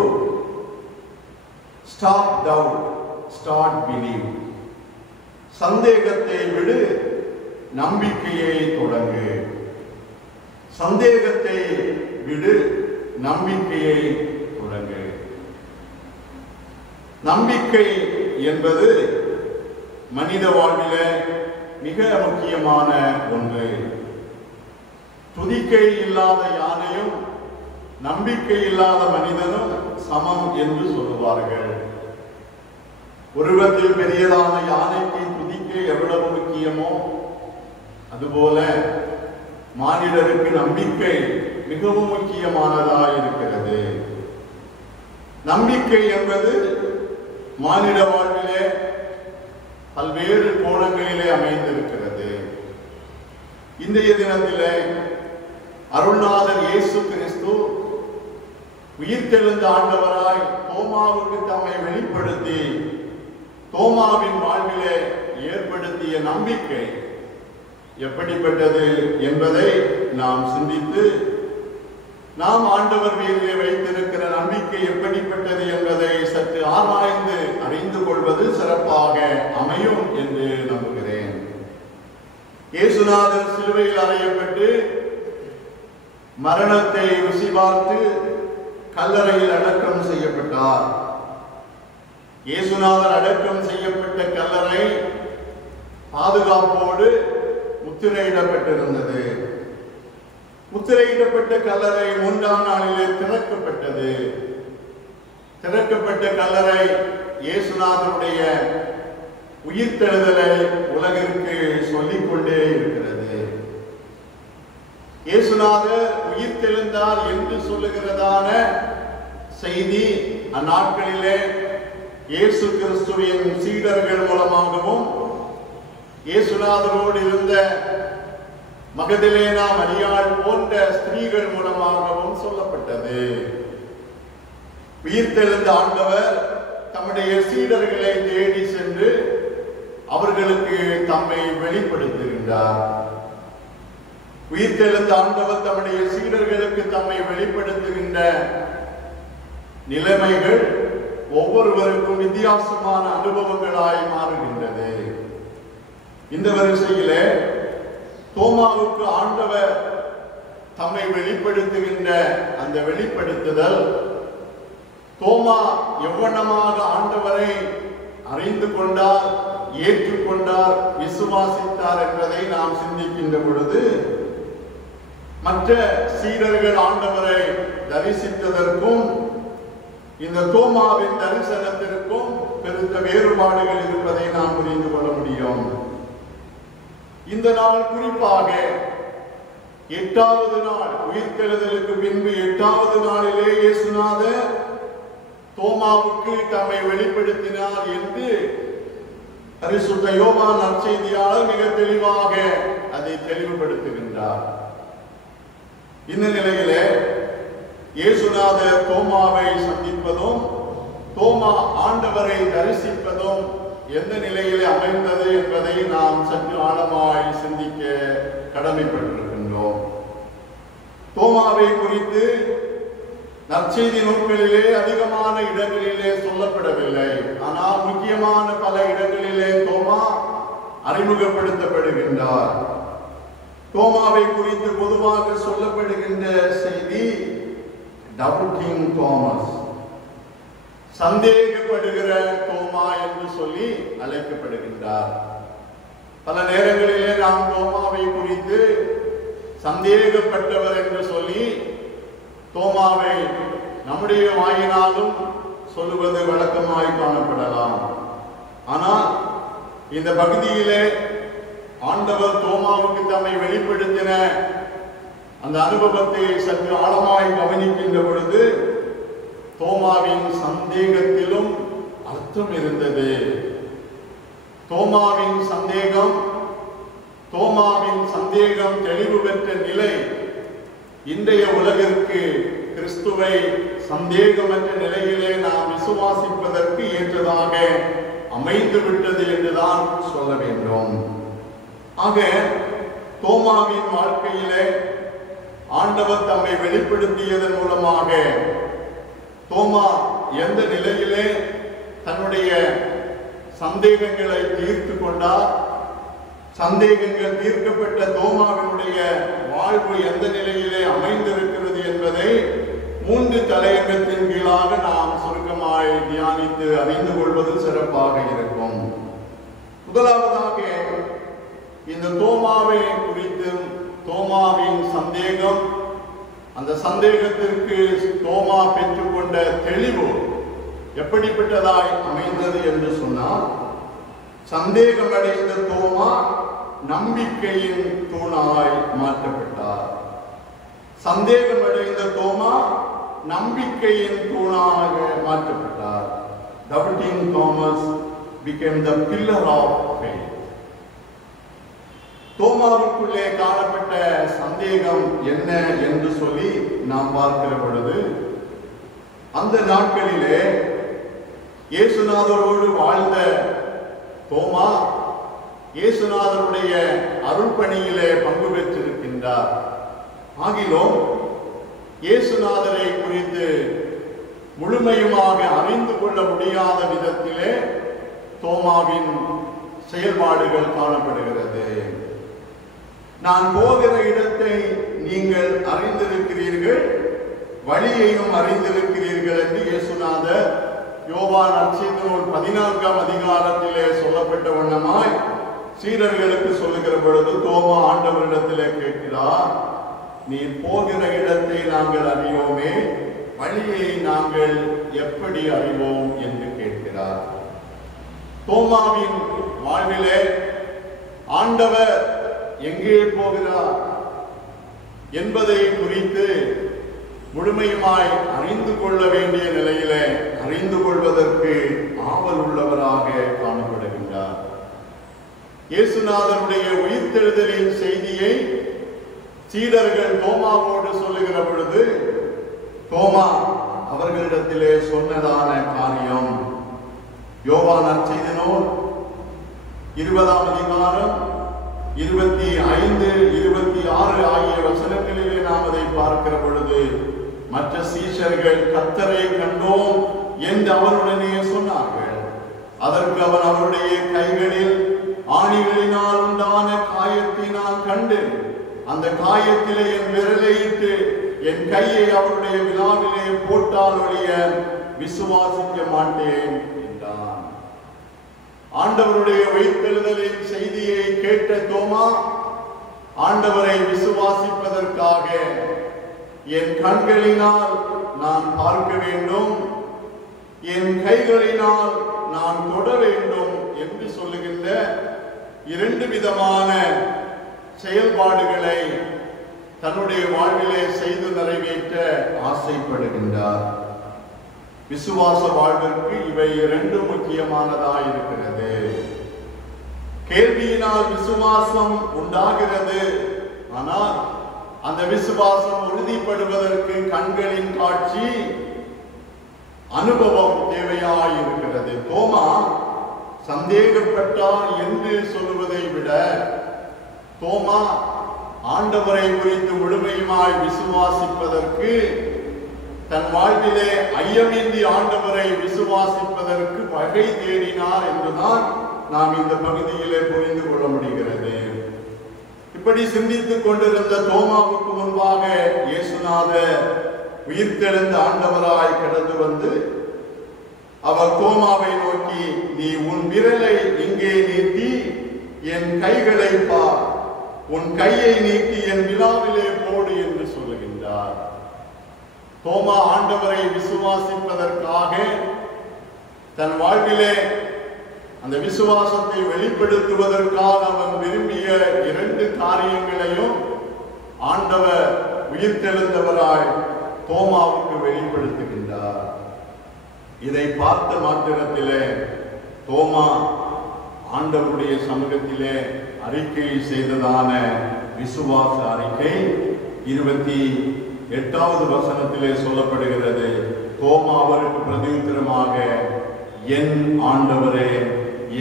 Stop doubt, start believe. சந்தேகத்தை விடு, நம்பிக்கையை தொடங்கு. சந்தேகத்தை விடு, நம்பிக்கையை தொடங்கு. நம்பிக்கை என்பது மனித வாழ்வில மிக முக்கியமான ஒன்று. துதிக்கை இல்லாத யானையும் நம்பிக்கை இல்லாத மனிதனும் சமம் என்று சொல்லுவார்கள். உருவத்தில் பெரியதான யானைக்கு துதிக்கை எவ்வளவு முக்கியமோ அதுபோல மானிடருக்கு நம்பிக்கை மிகவும் முக்கியமானதாக இருக்கிறது. நம்பிக்கை என்பது மானிட வாழ்விலே பல்வேறு கோணங்களிலே அமைந்திருக்கிறது. இன்றைய தினத்திலே அருள்நாதர் இயேசு கிறிஸ்து உயிர்த்தெழுந்த ஆண்டவராய் தோமாவுக்கு தம்மை வெளிப்படுத்தி தோமாவின் வாழ்விலே ஏற்படுத்திய நம்பிக்கை எப்படிப்பட்டது என்பதை நாம் சிந்தித்து, நாம் ஆண்டவர் மீதிலே வைத்திருக்கிற நம்பிக்கை எப்படிப்பட்டது என்பதை சற்று ஆராய்ந்து அறிந்து கொள்வது சிறப்பாக அமையும் என்று நம்புகிறேன். இயேசுநாதர் சிலுவையில் அறையப்பட்டு மரணத்தை ருசி பார்த்து கல்லறையில் அடக்கம் செய்யப்பட்டார். இயேசுநாதர் அடக்கம் செய்யப்பட்ட கல்லறை பாதுகாப்போடு முத்திரையிடப்பட்டிருந்தது. முத்திரையிடப்பட்ட கல்லறை 3ஆம் நாளிலே திறக்கப்பட்டது. திறக்கப்பட்ட கல்லறை இயேசுநாதருடைய உயிர்த்தெழுதலை உலகிற்கு சொல்லிக் கொண்டே இருக்கிறது. இயேசுநாதர் உயிர்த்தெழுந்தார் என்று சொல்லுகிறதான செய்தி அந்நாட்களிலே இயேசு கிறிஸ்துவின் சீடர்கள் மூலமாகவும் இயேசுநாதரோடு இருந்த மகதலேனா மரியாள் போன்ற ஸ்திரீகள் மூலமாகவும் சொல்லப்பட்டது. உயிர்த்தெழுந்த ஆண்டவர் தம்முடைய சீடர்களை தேடி சென்று அவர்களுக்கு தம்மை வெளிப்படுத்துகின்றார். உயிர்த்தெழுந்த ஆண்டவர் தம்முடைய சீடர்களுக்கு தம்மை வெளிப்படுத்துகின்ற நிலைமைகள் ஒவ்வொருவருக்கும் வித்தியாசமான அனுபவங்களாய் மாறுகின்றது. இந்த வரிசையிலே தோமாவுக்கு ஆண்டவர் தம்மை வெளிப்படுத்துகின்ற அந்த வெளிப்படுத்துதல், தோமா எவ்வளமாக ஆண்டவரை அறிந்து கொண்டார், ஏற்றுக்கொண்டார், விசுவாசித்தார் என்பதை நாம் சிந்திக்கின்ற பொழுது மற்ற சீடர்கள் ஆண்டவரை தரிசித்ததற்கும் இந்த தோமாவின் தரிசனத்திற்கும் பெருத்த வேறுபாடுகள் இருப்பதை நாம் புரிந்து கொள்ள முடியும். இந்த நாள் குறிப்பாக 8வது நாள், உயிர்த்தெழுதலுக்கு பின்பு 8வது நாளிலே இயேசுநாதர் தோமாவுக்கு தம்மை வெளிப்படுத்தினார் என்று பரிசுத்த யோவான் நற்செய்தியாளர் மிக தெளிவாக அதை தெளிவுபடுத்துகின்றார். இந்த நிலையிலே இயேசுநாதர் தோமாவை சந்திப்பதும் தோமா ஆண்டவரை தரிசிப்பதும் எந்த நிலையிலே அமைந்தது என்பதை நாம் சற்று ஆழமாய் சிந்திக்க கடமைப்பட்டிருக்கின்றோம். தோமாவை குறித்து நற்செய்தி நூல்களிலே அதிகமான இடங்களிலே சொல்லப்படவில்லை. ஆனால் முக்கியமான பல இடங்களிலே தோமா அறிமுகப்படுத்தப்படுகின்றார். தோமாவை குறித்து பொதுவாக சொல்லப்படுகின்ற செய்தி டவுட்டிங் தாமஸ், சந்தேகப்படுகிற தோமா என்று சொல்லி அழைக்கப்படுகின்றார். பல நேரங்களிலே நாம் தோமாவை குறித்து சந்தேகப்பட்டவர் என்று சொல்லி தோமாவை நம்முடைய வாயினாலும் சொல்லுவது வழக்கமாய் காணப்படலாம். ஆனால் இந்த பகுதியிலே ஆண்டவர் தோமாவுக்கு தம்மை வெளிப்படுத்தின அந்த அனுபவத்தை சற்று ஆழமாய் கவனிக்கின்ற பொழுது தோமாவின் சந்தேகத்திலும் அர்த்தம் இருந்தது. தோமாவின் சந்தேகம் தெளிவு பெற்ற நிலை இன்றைய உலகிற்கு கிறிஸ்துவை சந்தேகமற்ற நிலையிலே நாம் விசுவாசிப்பதற்கு ஏற்றதாக அமைந்து விட்டது என்றுதான் சொல்ல வேண்டும். ஆக தோமாவின் வாழ்க்கையிலே ஆண்டவர் தம்மை வெளிப்படுத்தியதன் மூலமாக தோமா எந்த நிலையிலே தன்னுடைய சந்தேகங்களை தீர்த்து கொண்டார், சந்தேகங்கள் தீர்க்கப்பட்ட தோமாவினுடைய வாழ்வு எந்த நிலையிலே அமைந்திருக்கிறது என்பதை 3 தலையங்கத்தின் கீழாக நாம் சுருக்கமாய் தியானித்து அறிந்து கொள்வது சிறப்பாக இருக்கும். முதலாவதாக இந்த தோமாவை குறித்தும் தோமாவின் சந்தேகம், அந்த சந்தேகத்திற்கு தோமா பெற்றுக்கொண்ட தெளிவு எப்படிப்பட்டதாய் அமைந்தது என்று சொன்னால், சந்தேகமடைந்த தோமா நம்பிக்கையின் தூணாய் மாற்றப்பட்டார். சந்தேகமடைந்த தோமா நம்பிக்கையின் தூணாக மாற்றப்பட்டார். Doubting Thomas became the pillar of faith. தோமாவுக்குள்ளே காணப்பட்ட சந்தேகம் என்ன என்று சொல்லி நாம் பார்க்கிற பொழுது, அந்த நாட்களிலே இயேசுநாதரோடு வாழ்ந்த தோமா இயேசுநாதருடைய அருள்பணியிலே பங்கு பெற்றிருக்கின்றார். ஆகிலும் இயேசுநாதரை குறித்து முழுமையுமாக அறிந்து கொள்ள முடியாத விதத்திலே தோமாவின் செயல்பாடுகள் காணப்படுகிறது. நான் போகிற இடத்தை நீங்கள் அறிந்திருக்கிறீர்கள், வழியையும் அறிந்திருக்கிறீர்கள் என்று இயேசுநாதர் யோவான் நற்செய்தி நூல் 14ஆம் அதிகாரத்திலே சொல்லப்பட்ட வண்ணமாய் சீடர்களுக்கு சொல்லுகிற பொழுது தோமா ஆண்டவரிடத்திலே கேட்கிறார், நீர் போகிற இடத்தை நாங்கள் அறியோமே, வழியை நாங்கள் எப்படி அறிவோம் என்று கேட்கிறார். தோமாவின் வாழ்விலே ஆண்டவர் எங்கே போகிறார் என்பதை குறித்து முழுமையுமாய் அறிந்து கொள்ள வேண்டிய நிலையிலே அறிந்து கொள்வதற்கு ஆவல் உள்ளவராக காணப்படுகின்றார். இயேசுநாதருடைய உயிர்த்தெழுதலின் செய்தியை சீடர்கள் தோமாவோடு சொல்லுகிற பொழுது தோமா அவர்களிடத்திலே சொன்னதான காரியம் யோவான் நற்செய்தி நூல் 20ஆம் அதிகாரம் 25, 26 ஆகிய வசனங்களிலே நாம் அதை பார்க்கிற பொழுது, மற்ற சீஷர்கள் கர்த்தரை கண்டோம் என்று அவருடனே சொன்னார்கள். அதற்கு அவன் அவருடைய கைகளில் ஆணிகளினால் உண்டான காயத்தை நான் கண்டு அந்த காயத்திலே என் விரலை இட்டு என் கையை அவருடைய விழாவிலே போட்டால் ஒழிய விசுவாசிக்க மாட்டேன் என்றான். ஆண்டவருடைய உயிர்த்தெழுதலின் செய்தியை கேட்ட தோமா ஆண்டவரை விசுவாசிப்பதற்காக என் கண்களினால் நான் பார்க்க வேண்டும், என் கைகளினால் நான் தொட வேண்டும் என்று சொல்லுகின்ற இரண்டு விதமான செயல்பாடுகளை தன்னுடைய வாழ்விலே செய்து நிறைவேற்ற ஆசைப்படுகின்றார். விசுவாச வாழ்விற்கு இவை இரண்டு முக்கியமானதாய் இருக்கிறது. கேள்வியினால் விசுவாசம் உண்டாகிறது, ஆனால் அந்த விசுவாசம் உறுதிப்படுவதற்கு கண்களின் காட்சி அனுபவம் தேவையாய் இருக்கிறது. தோமா சந்தேகப்பட்டார் என்று சொல்லுவதை விட தோமா ஆண்டவரை குறித்து முழுமையுமாய் விசுவாசிப்பதற்கு தன் வாழ்விலே ஐயமின்றி ஆண்டவரை விசுவாசிப்பதற்கு வகை தேடினார் என்றுதான் நாம் இந்த பகுதியிலே புரிந்து கொள்ள முடிகிறது. இப்படி சிந்தித்துக் கொண்டிருந்த தோமாவுக்கு முன்பாக இயேசுநாதர் உயிர்த்தெழுந்த ஆண்டவராய் கடந்து வந்து அவர் தோமாவை நோக்கி, நீ உன் விரலை இங்கே நீட்டி என் கைகளை பார், உன் கையை நீட்டி என் விழாவிலே போடு என்று சொல்லுகின்றார். தோமா ஆண்டவரை விசுவாசிப்பதற்காக தன் வாழ்விலே அந்த விசுவாசத்தை வெளிப்படுத்துவதற்காக அவன் விரும்பிய இரண்டு காரியங்களையும் ஆண்டவர் உயிர்த்தெழுந்தவராய் தோமாவுக்கு வெளிப்படுத்துகின்றார். இதை பார்த்த மாத்திரத்திலே தோமா ஆண்டவருடைய சமூகத்திலே அறிக்கை செய்ததான விசுவாச அறிக்கை 28வது வசனத்திலே சொல்லப்படுகிறது. தோமா அவருக்கு பிரதியுத்தரமாக, என் ஆண்டவரே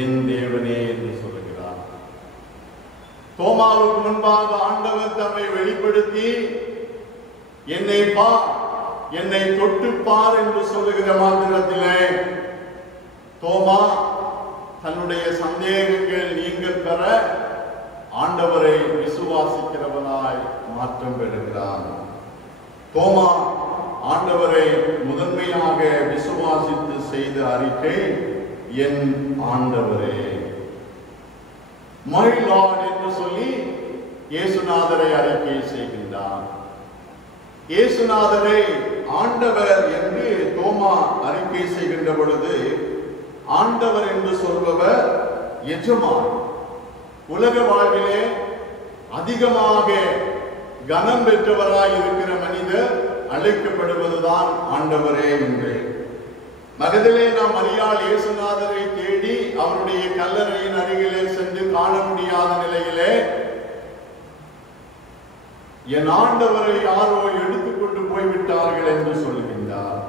என் தேவனே என்று சொல்லுகிறார். தோமாவுக்கு முன்பாக ஆண்டவர் தம்மை வெளிப்படுத்தி என்னை பார், என்னை தொட்டு பார் என்று சொல்லுகிற மாத்திரத்திலே தோமா தன்னுடைய சந்தேகங்கள் நீங்க பெற ஆண்டவரை விசுவாசிக்கிறவனாய் மாற்றம் பெறுகிறான். தோமா ஆண்டவரை முதன்மையாக விசுவாசித்து செய்த அறிக்கை, என் ஆண்டவரே, மை லார்ட் என்று சொல்லி இயேசுநாதரை அறிக்கை செய்கின்றான். இயேசுநாதரை ஆண்டவர் என்று தோமா அறிக்கை செய்கின்ற பொழுது, ஆண்டவர் என்று சொல்பவர் எஜமான். உலக வாழ்விலே அதிகமாக கனம் பெற்றவராய் இருக்கிற மனிதர் அழைக்கப்படுவதுதான் ஆண்டவரே என்று. மகதிலே நாம் மரியாள் இயேசுநாதரை தேடி அவருடைய கல்லறையின் அருகிலே சென்று காண முடியாத நிலையிலே என் ஆண்டவரை யாரோ எடுத்துக்கொண்டு போய்விட்டார்கள் என்று சொல்லுகின்றார்.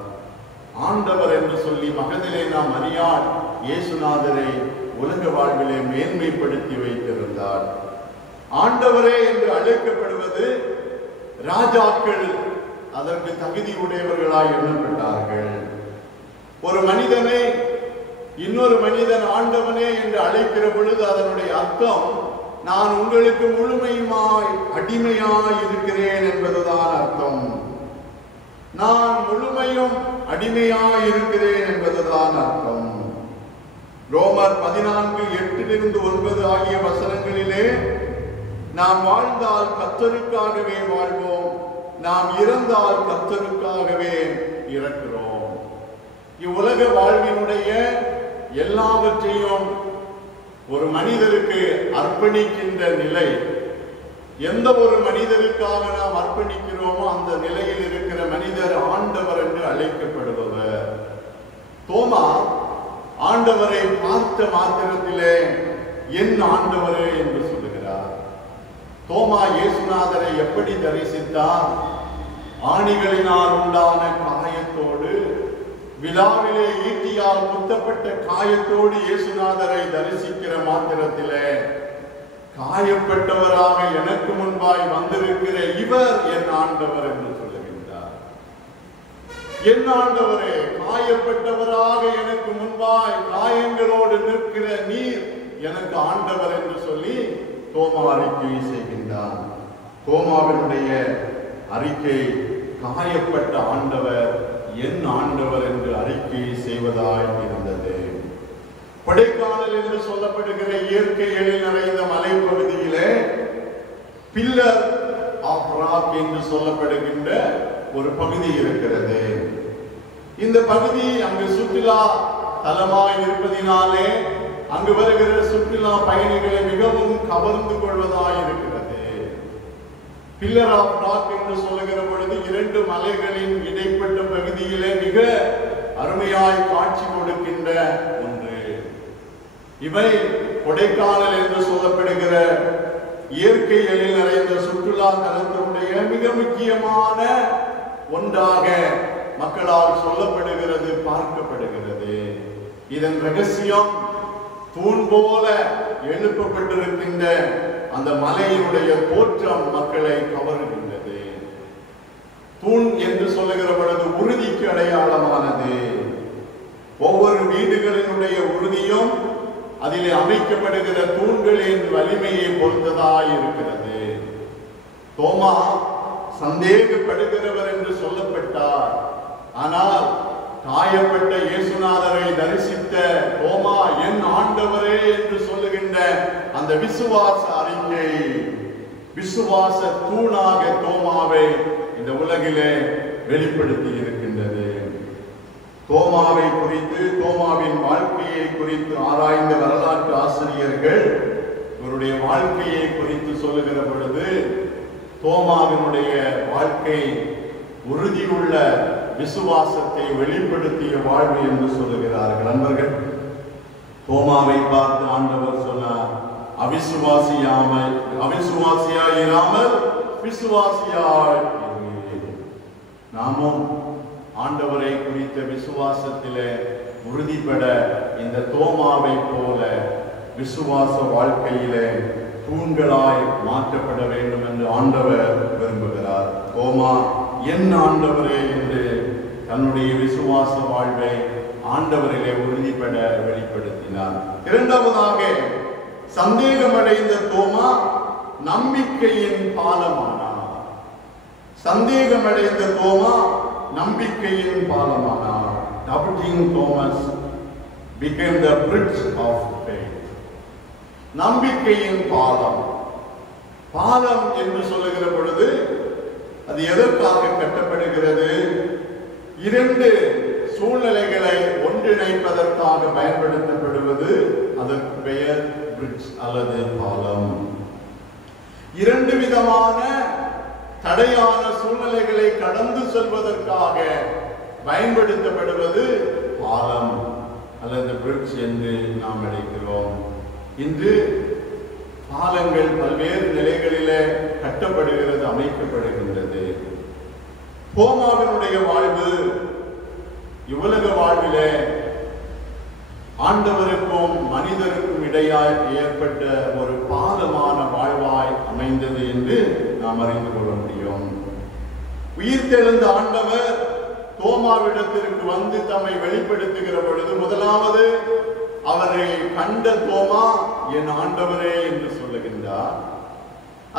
ஆண்டவர் என்று சொல்லி மகதிலே நாம் மரியாள் இயேசுநாதரை உலக வாழ்விலே மேன்மைப்படுத்தி வைத்திருந்தார். ஆண்டவரே என்று அழைக்கப்படுவது ராஜாக்கள் அதற்கு தகுதி உடையவர்களாய் எண்ணப்பட்டார்கள். ஒரு மனிதனை இன்னொரு மனிதன் ஆண்டவனே என்று அழைக்கிற பொழுது அதனுடைய அர்த்தம் நான் உங்களுக்கு முழுமையுமாய் அடிமையாய் இருக்கிறேன் என்பதுதான் அர்த்தம். நான் முழுமையும் அடிமையாய் இருக்கிறேன் என்பதுதான் அர்த்தம். ரோமர் 14:8-9 ஆகிய வசனங்களிலே நாம் வாழ்ந்தால் கர்த்தருக்காகவே வாழ்வோம், நாம் இறந்தால் கர்த்தருக்காகவே இறக்கிறோம். இவ்வுலக வாழ்வினுடைய எல்லாவற்றையும் ஒரு மனிதருக்கு அர்ப்பணிக்கின்ற நிலை, எந்த ஒரு மனிதருக்காக நாம் அர்ப்பணிக்கிறோமோ அந்த நிலையில் இருக்கிற மனிதர் ஆண்டவர் என்று அழைக்கப்படுபவர். தோமா ஆண்டவரை பார்த்த மாத்திரத்திலே என் ஆண்டவரே என்று சொல்லுகிறார். தோமா இயேசுநாதரை எப்படி தரிசித்தார்? ஆணிகளினால் உண்டான காயத்தோடு, விழாவிலே ஈட்டியால் குத்தப்பட்ட காயத்தோடு இயேசுநாதரை தரிசிக்கிற மாத்திரத்திலே காயப்பட்டவராக எனக்கு முன்பாய் வந்திருக்கிற இவர் என் ஆண்டவர் என்று சொல்லுகின்றார். என் ஆண்டவரே, காயப்பட்டவராக எனக்கு முன்பாய் காயங்களோடு நிற்கிற நீர் எனக்கு ஆண்டவர் என்று சொல்லி தோமா அறிக்கை செய்கின்றார். தோமாவினுடைய அறிக்கை காயப்பட்ட ஆண்டவர் என் ஆண்டவர் என்று அறிக்கை செய்வதாய் இருந்தது. கொடைக்கானல் என்று சொல்லப்படுகிற இயற்கை எழில் நிறைந்த மலைப்பகுதியிலே பில்லர் ஆஃப் ராக் என்று சொல்லப்படுகின்ற ஒரு பகுதி இருக்கிறது. இந்த பகுதி அங்கு சுற்றுலா தலமாய் இருப்பதினாலே அங்கு வருகிற சுற்றுலா பயணிகளை மிகவும் கவர்ந்து கொள்வதாய் இருக்கிறது. பில்லர் ஆஃப் ராக் என்று சொல்லுகிற பொழுது 2 மலைகளின் இடைப்பட்ட பகுதியிலே மிக அருமையாய் காட்சி கொடுக்கின்ற ஒன்று. இவை கொடைக்கானல் என்று சொல்லப்படுகிற இயற்கை எழில் நிறைந்த சுற்றுலா தலத்தினுடைய மிக முக்கியமான ஒன்றாக மக்களால் சொல்லப்படுகிறது, பார்க்கப்படுகிறது. இதன் ரகசியம் தூண் போல எழுப்பப்பட்டிருக்கின்ற அந்த மலையினுடைய தோற்றம் மக்களை கவர்கின்றது. தூண் என்று சொல்லுகிற பொழுது உறுதிக்கு அடையாளமானது. ஒவ்வொரு வீடுகளினுடைய உறுதியும் அதிலே அமைக்கப்படுகிற தூண்களின் வலிமையை பொறுத்ததாய் இருக்கிறது. தோமா சந்தேகப்படுகிறவர் என்று சொல்லப்பட்டார். ஆனால் காயப்பட்ட இயேசுநாதரை தரிசித்த தோமா என் ஆண்டவரே என்று சொல்லுகின்ற அந்த விசுவாச அறிக்கை, விசுவாச தூணாக தோமாவை இந்த உலகிலே வெளிப்படுத்தி இருக்கின்றது. தோமாவை குறித்து, தோமாவின் வாழ்க்கையை குறித்து ஆராய்ந்த வரலாற்று ஆசிரியர்கள் இவருடைய வாழ்க்கையை குறித்து சொல்லுகிற பொழுது தோமாவினுடைய வாழ்க்கை உறுதியுள்ள விசுவாசத்தை வெளிப்படுத்திய வாழ்வு என்று சொல்லுகிறார்கள். நண்பர்கள், தோமாவை பார்த்து ஆண்டவர் சொன்னார், அவிசுவாசியாய் இராமல் விசுவாசியாய் இரு. நாமும் ஆண்டவரை குறித்த விசுவாசத்திலே உறுதிப்பட இந்த தோமாவை போல விசுவாச வாழ்க்கையிலே தூண்களாய் மாற்றப்பட வேண்டும் என்று ஆண்டவர் விரும்புகிறார். தோமா என் ஆண்டவரே என்று தன்னுடைய விசுவாச வாழ்வை ஆண்டவரிலே உறுதிப்பட வெளிப்படுத்தினார். இரண்டாவதாக, சந்தேகமடைந்த தோமா நம்பிக்கையின் பாலமானார். சந்தேகமடைந்த தோமா நம்பிக்கையின் பாலமானார். Doubting Thomas became the bridge of faith. நம்பிக்கையின் பாலம். பாலம் என்று சொல்லுகிற பொழுது அது எதற்காக கட்டப்படுகிறது? 2 சூழ்நிலைகளை ஒன்றிணைப்பதற்காக பயன்படுத்தப்படுவது அதற்கு பெயர் பிரிட்ஜ் அல்லது பாலம். 2 விதமான தடையான சூழ்நிலைகளை கடந்து செல்வதற்காக பயன்படுத்தப்படுவது பாலம் அல்லது பிரிட்ஜ் என்று நாம் அழைக்கிறோம். இன்று பாலங்கள் பல்வேறு நிலைகளிலே கட்டப்படுகிறது, அமைக்கப்படுகின்றது. தோமாவினுடைய வாழ்வு இவ்வுலக வாழ்விலே ஆண்டவருக்கும் மனிதருக்கும் இடையாய் ஏற்பட்ட ஒரு பாலமான வாழ்வாய் அமைந்தது என்று நாம் அறிந்து கொள்ள முடியும். உயிர்த்தெழுந்த ஆண்டவர் தோமாவிடத்திற்கு வந்து தம்மை வெளிப்படுத்துகிற பொழுது முதலாவது அவரை கண்ட தோமா என் ஆண்டவரே என்று சொல்லுகின்றார்.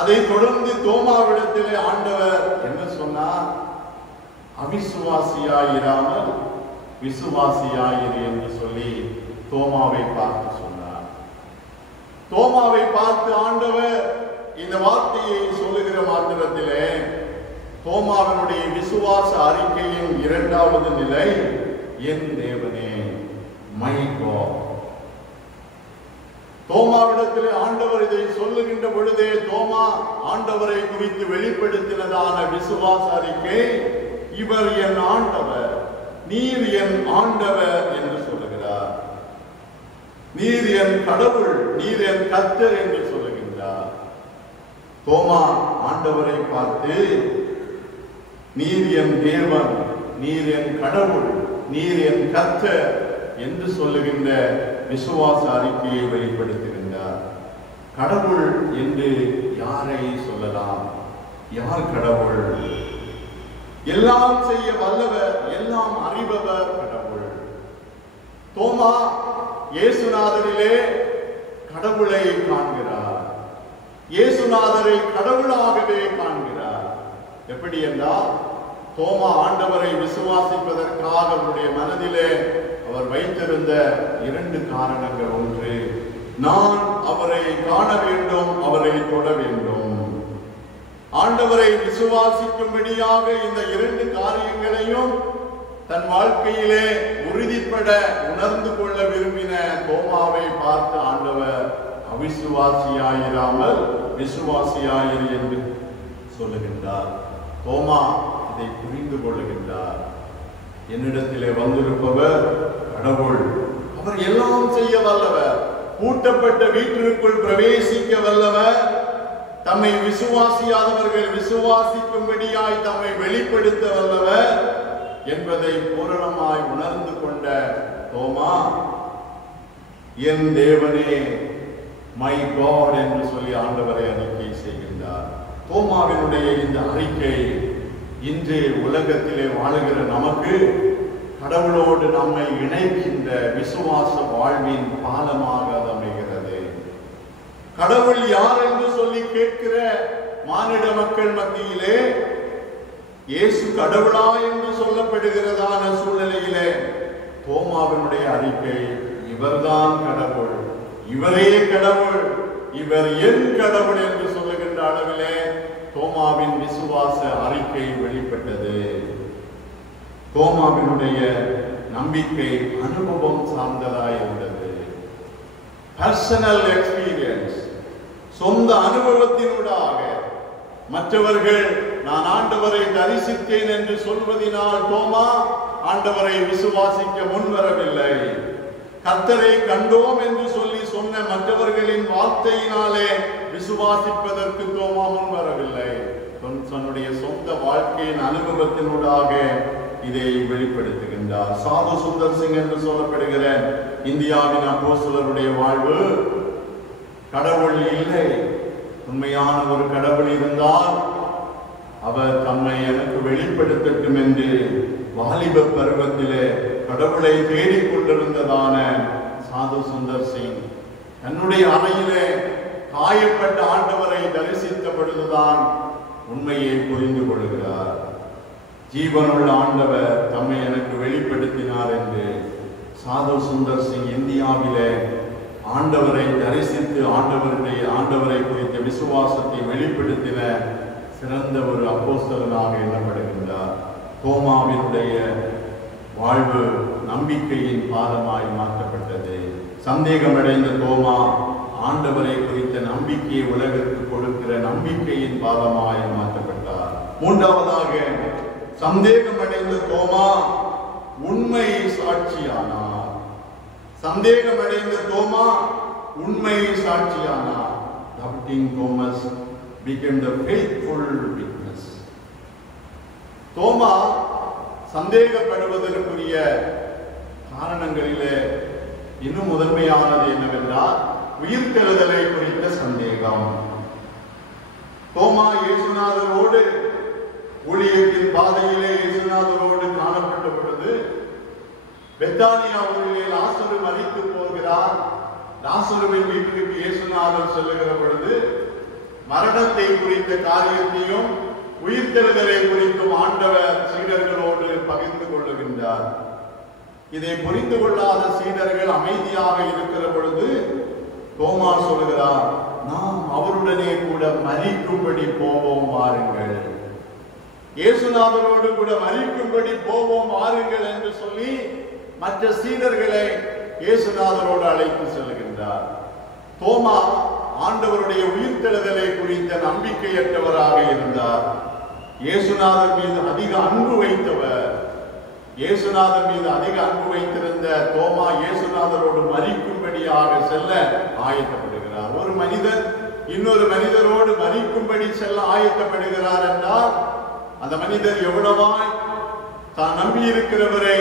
அதை தொடர்ந்து தோமாவிடத்திலே ஆண்டவர் என்ன சொன்னார்? அவிசுவாசியாயிராமல் விசுவாசியாயிரு என்று சொல்லி தோமாவை பார்த்து சொன்னார். தோமாவை பார்த்து ஆண்டவர் இந்த வார்த்தையை சொல்லுகிற மாத்திரத்திலே தோமாவினுடைய விசுவாச அறிக்கையின் இரண்டாவது நிலை, என் தேவனே, மை காட். தோமாவிடத்திலே ஆண்டவர் இதை சொல்லுகின்ற பொழுதே தோமா ஆண்டவரை குறித்து வெளிப்படுத்தினதான விசுவாச அறிக்கை, இவர் என் ஆண்டவர், நீர் என் ஆண்டவர் என்று சொல்லுகிறார். நீர் என் கடவுள், நீர் என் கர்த்தர் என்று சொல்லுகின்றார். தோமா ஆண்டவரை பார்த்து நீர் என் தேவன், நீர் என் கடவுள், நீர் என் கர்த்தர் என்று சொல்லுகின்ற விசுவாச அறிக்கையை வெளிப்படுத்துகின்றார். கடவுள் என்று யாரை சொல்லலாம்? யார் கடவுள்? எல்லாம் செய்ய வல்லவர், எல்லாம் அறிபவர் கடவுள். தோமா இயேசுநாதரிலே கடவுளை காண்கிறார். இயேசுநாதரை கடவுளாகவே காண்கிறார். எப்படி என்றால், தோமா ஆண்டவரை விசுவாசிப்பதற்காக அவருடைய மனதிலே அவர் வைத்திருந்த இரண்டு காரணங்கள். ஒன்று, நான் அவரை காண வேண்டும், அவரை தொட வேண்டும். ஆண்டவரை விசுவாசிக்கும்படியாக இந்த இரண்டு காரியங்களையும் தன் வாழ்க்கையிலே உறுதிப்பட உணர்ந்து கொள்ள விரும்பின தோமாவை பார்த்து ஆண்டவர் அவிசுவாசியாயிராமல் விசுவாசியாயிரு என்று சொல்லுகின்றார். தோமா இதை புரிந்து கொள்ளுகின்றார். என்னிடத்திலே வந்திருப்பவர் கடவுள், அவர் எல்லாம் செய்ய வல்லவர், பூட்டப்பட்ட வீட்டிற்குள் பிரவேசிக்க வல்லவர், தம்மை விசுவாசியாதவர்கள் விசுவாசிக்கும்படியாய் தம்மை வெளிப்படுத்த வல்லவர் என்பதை பூரணமாய் உணர்ந்து கொண்ட தோமா, என் தேவனே, மை காட் என்று சொல்லி ஆண்டவரை அறிக்கை செய்கின்றார். தோமாவினுடைய இந்த அறிக்கை இன்று உலகத்திலே வாழுகிற நமக்கு கடவுளோடு நம்மை இணைக்கின்ற விசுவாச வாழ்வின் பாலமாக அமைகிறது. கடவுள் யார் என்று சொல்லி கேட்கிற மானிட மக்கள் மத்தியிலே இயேசு கடவுளா என்று சொல்லப்படுகிறதான சூழ்நிலையிலே தோமாவினுடைய அறிக்கை, இவர்தான் கடவுள், இவரே கடவுள், இவர் என் கடவுள் என்று சொல்லுகின்ற அளவிலே தோமாவின் விசுவாச அறிக்கை வெளிப்பட்டது. தோமாவினுடைய நம்பிக்கை அனுபவம் சார்ந்ததாய் இருந்தது. பர்சனல் எக்ஸ்பீரியன்ஸ், சொந்த அனுபவத்தினூடாக. மற்றவர்கள் நான் ஆண்டவரை தரிசித்தேன் என்று சொல்வதனால் தோமா ஆண்டவரை விசுவாசிக்க முன்வரவில்லை. கர்த்தரை கண்டோம் என்று சொல்லி சொன்ன மற்றவர்களின் வார்த்தையினாலே விசுவாசிப்பதற்கு தோமா முன்வரவில்லை. தன்னுடைய சொந்த வாழ்க்கையின் அனுபவத்தினூடாக இதை வெளிப்படுத்துகின்றார். சாது சுந்தர் சிங் என்று சொல்லப்படுகிற இந்தியாவின் அப்போஸ்தலருடைய வாழ்வு, கடவுள் இல்லை, உண்மையான ஒரு கடவுள் இருந்தால் அவர் தம்மை எனக்கு வெளிப்படுத்தட்டும் என்று வாலிப பருவத்திலே கடவுளை தேடிக்கொண்டிருந்ததான சாது சுந்தர் சிங் தன்னுடைய அறையிலே காயப்பட்ட ஆண்டவரை தரிசித்த பொழுதுதான் உண்மையை புரிந்து கொள்கிறார். ஜீவனுள்ள ஆண்டவர் தம்மை எனக்கு வெளிப்படுத்தினார் என்று சாது சுந்தர் சிங் இந்தியாவிலே ஆண்டவரை தரிசித்து ஆண்டவரை குறித்த விசுவாசத்தை வெளிப்படுத்தின சிறந்த ஒரு அப்போஸ்தலனாக எண்ணப்படுகின்றார். தோமாவினுடைய வாழ்வு நம்பிக்கையின் பாலமாய் மாற்றப்பட்டது. சந்தேகமடைந்த தோமா ஆண்டவரை குறித்த நம்பிக்கையை உலகிற்கு கொடுக்கிற நம்பிக்கையின் பாலமாய் மாற்றப்பட்டார். மூன்றாவதாக, சந்தேகமடைந்த தோமா உண்மை சாட்சியானார். சந்தேகமடைந்த தோமா உண்மை சாட்சியானார். Doubting Thomas became the faithful witness. தோமா சந்தேகப்படுவதற்குரிய காரணங்களிலே இன்னும் முதன்மையானது என்னவென்றால் உயிர்த்தெழுதலை குறித்த சந்தேகம். தோமா இயேசுநாதரோடு ஊழியத்தின் பாதையிலே இயேசுநாதரோடு காணப்பட்ட பொழுது பெத்தானியா ஊரிலே லாசரு மரித்து போகிற சொல்லுகிறார். லாசருவின் வீட்டிற்கு இயேசுநாதர் செல்லுகிற பொழுது மரணத்தை குறித்த காரியத்தையும் உயிர்த்தெழுதலை குறித்தும் ஆண்டவர் சீடர்களோடு பகிர்ந்து கொள்ளுகின்றார். இதை புரிந்து கொள்ளாத சீடர்கள் அமைதியாக இருக்கிற பொழுது தோமா சொல்லுகிறார், நாம் அவருடனே கூட மரிக்கும்படி போவோம் வாருங்கள், இயேசுநாதரோடு கூட மரிக்கும்படி போவோம் வாருங்கள் என்று சொல்லி மற்ற சீடர்களை இயேசுநாதரோடு அழைத்து செல்கின்றார். தோமா ஆண்டவருடைய உயிர்த்தெழுதலை குறித்த நம்பிக்கையற்றவராக இருந்தார். இயேசுநாதர் மீது அதிக அன்பு வைத்தவர். இயேசுநாதர் மீது அதிக அன்பு வைத்திருந்த தோமா இயேசுநாதரோடு மரிக்கும்படியாக செல்ல ஆயத்தப்படுகிறார். ஒரு மனிதர் இன்னொரு மனிதரோடு மரிக்கும்படி செல்ல ஆயத்தப்படுகிறார் என்றால் அந்த மனிதர் எவ்வளவாய் தான் நம்பி இருக்கிறவரை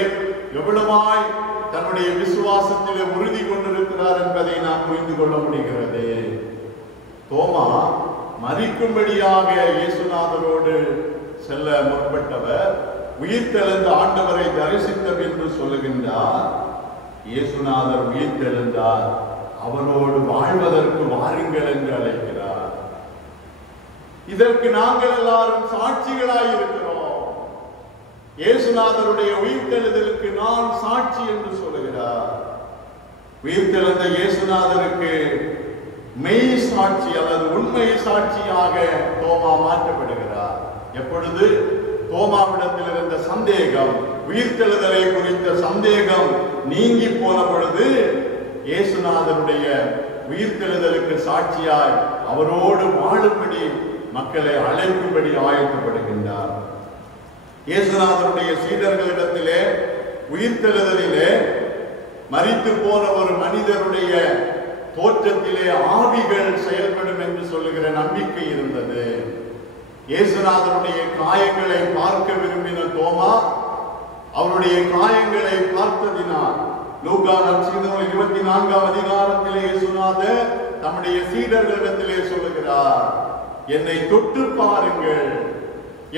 எவ்வளவாய் தன்னுடைய விசுவாசத்திலே உறுதி கொண்டிருக்கிறார் என்பதை நாம் புரிந்து கொள்ள முடிகிறது. தோமா மரிக்கும்படியாக இயேசுநாதரோடு செல்ல முற்பட்டவர் உயிர்த்தெழுந்த ஆண்டவரை தரிசித்த பின்பு சொல்லுகின்றார், இயேசுநாதர் உயிர்த்தெழுந்தார், அவரோடு வாழ்வதற்கு வாருங்கள் என்று அழைக்கிறார். இதற்கு நாங்கள் எல்லாரும் சாட்சிகளாய் இருக்கிறோம். இயேசுநாதருடைய உயிர்த்தெழுதலுக்கு நான் சாட்சி என்று சொல்லுகிறார். உயிர்த்தெழுந்த இயேசுநாதருக்கு மெய் சாட்சி அல்லது உண்மை சாட்சியாக தோமா மாற்றப்படுகிறார். எப்பொழுது தோமாவிடத்தில் இருந்த சந்தேகம், உயிர்த்தெழுதலை குறித்த சந்தேகம் நீங்கி போன பொழுது இயேசுநாதருடைய உயிர்த்தெழுதலுக்கு சாட்சியாய் அவரோடு வாழும்படி மக்களை அழைக்கும்படி ஆயத்தப்படுகின்றார். இயேசுநாதருடைய சீடர்களிடத்திலே உயிர்த்தெழுதலிலே மரித்து போன ஒரு மனிதருடைய தோற்றத்திலே ஆவிகள் செயல்படும் என்று சொல்லுகிற நம்பிக்கை இருந்தது. இயேசுநாதருடைய காயங்களை பார்க்க விரும்பின தோமா அவருடைய காயங்களை பார்த்ததினால் லூக்கா நற்செய்தியில் 24ஆம் அதிகாரத்திலே இயேசுநாதர் தம்முடைய சீடர்களிடத்திலே சொல்லுகிறார், என்னை தொட்டு பாருங்கள்,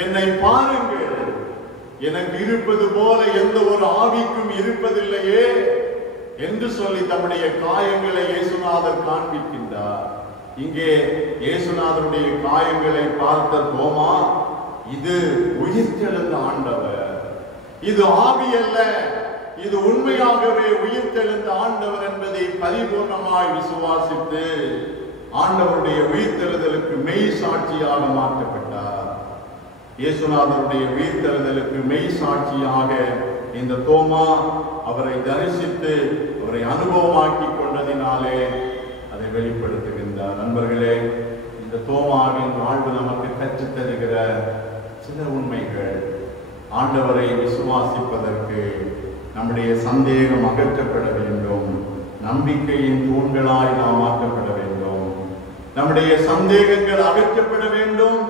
என்னை பாருங்கள், எனக்கு இருப்பது போல எந்த ஒரு ஆவிக்கும் இருப்பதில்லையே என்று சொல்லி தம்முடைய காயங்களை இயேசுநாதர் காண்பிக்கின்றார். இங்கே இயேசுநாதருடைய காயங்களை பார்த்த தோமா, இது உயிர்த்தெழுந்த ஆண்டவர், இது ஆவி அல்ல, இது உண்மையாகவே உயிர்த்தெழுந்த ஆண்டவர் என்பதை பரிபூர்ணமாய் விசுவாசித்து ஆண்டவருடைய உயிர்த்தெழுதலுக்கு மெய் சாட்சியாக மாற்றப்பட்டார். இயேசுநாதருடைய உயிர்த்தெழுதலுக்கு மெய் சாட்சியாக இந்த தோமா அவரை தரிசித்து அவரை அனுபவமாக்கி கொண்டதினாலே அதை வெளிப்படுத்துகின்றார். நண்பர்களே, இந்த தோமாவின் வாழ்வு நமக்கு கற்றுத் தருகிற சில உண்மைகள். ஆண்டவரை விசுவாசிப்பதற்கு நம்முடைய சந்தேகம் அகற்றப்பட வேண்டும். நம்பிக்கையின் தூண்களாய் நாம் மாற்றப்பட வேண்டும். நம்முடைய சந்தேகங்கள் அகற்றப்பட வேண்டும்.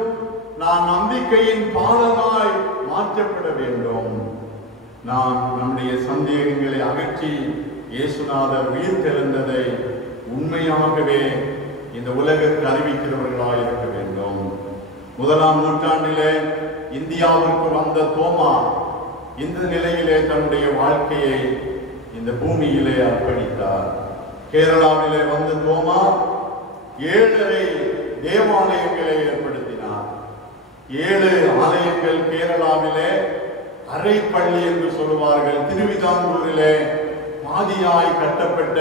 நாம் நம்பிக்கையின் பாலமாய் மாற்றப்பட வேண்டும். நாம் நம்முடைய சந்தேகங்களை அகற்றி இயேசுநாதர் உயிர்த்தெழுந்ததை உண்மையாகவே இந்த உலகிற்கு அறிவிக்கிறவர்களாய் இருக்க வேண்டும். 1ஆம் நூற்றாண்டிலே இந்தியாவிற்கு வந்த தோமா இந்த நிலையிலே தன்னுடைய வாழ்க்கையை இந்த பூமியிலே அர்ப்பணித்தார். கேரளாவிலே வந்த தோமா 7 தேவாலயங்களை ஏற்படுத்தினார். 7 ஆலயங்கள் கேரளாவிலே அரை பள்ளி என்று சொல்லுவார்கள். திருவிதாங்கூரிலே பாதியாய் கட்டப்பட்ட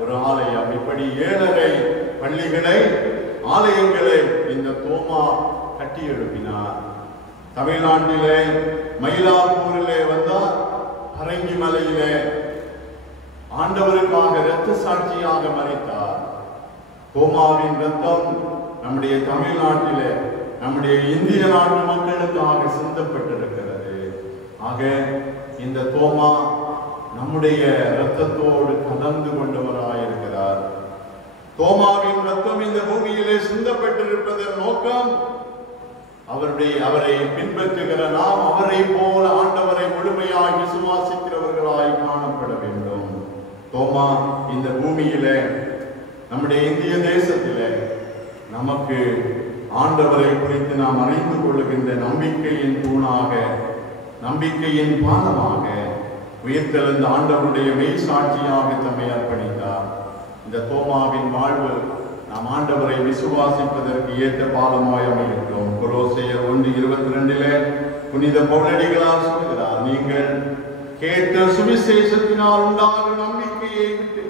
ஒரு ஆலயம். இப்படி 7 பள்ளிகளை, ஆலயங்களை இந்த தோமா கட்டி எழுப்பினார். தமிழ்நாட்டிலே மயிலாப்பூரிலே வந்தார். பரங்கி மலையிலே ஆண்டவருக்காக இரத்த சாட்சியாக மரித்தார். தோமாவின் இரத்தம் நம்முடைய தமிழ்நாட்டிலே, நம்முடைய இந்திய நாட்டு மக்களுக்காக சிந்தப்பட்டிருக்கிறது. ஆக இந்த தோமா நம்முடைய இரத்தத்தோடு கலந்து கொண்டவராயிருக்கிறார். தோமாவின் இரத்தம் இந்த பூமியிலே சிந்தப்பட்டிருப்பதன் நோக்கம் அவரை பின்பற்றுகிற நாம் அவரை போல ஆண்டவரை முழுமையாய் விசுவாசிக்கிறவர்களாய் காணப்பட வேண்டும். தோமா இந்த பூமியிலே, நம்முடைய இந்திய தேசத்திலே நமக்கு ஆண்டவரை குறித்து நாம் அறிந்து கொள்ளுகின்ற நம்பிக்கையின் தூணாக, நம்பிக்கையின் பாலமாக உயிர்த்தெழுந்த ஆண்டவருடைய மெய் சாட்சியாக தம்மை அர்ப்பணித்தார். இந்த தோமாவின் வாழ்வு நாம் ஆண்டவரை விசுவாசிப்பதற்கு ஏற்ற பாலமாய் அமைகின்றோம். கொலோசையர் 1:22 புனித பவுலடிகளார் சொல்கிறார், நீங்கள் கேட்ட சுவிசேஷத்தினால் உண்டாகும் நம்பிக்கையை விட்டு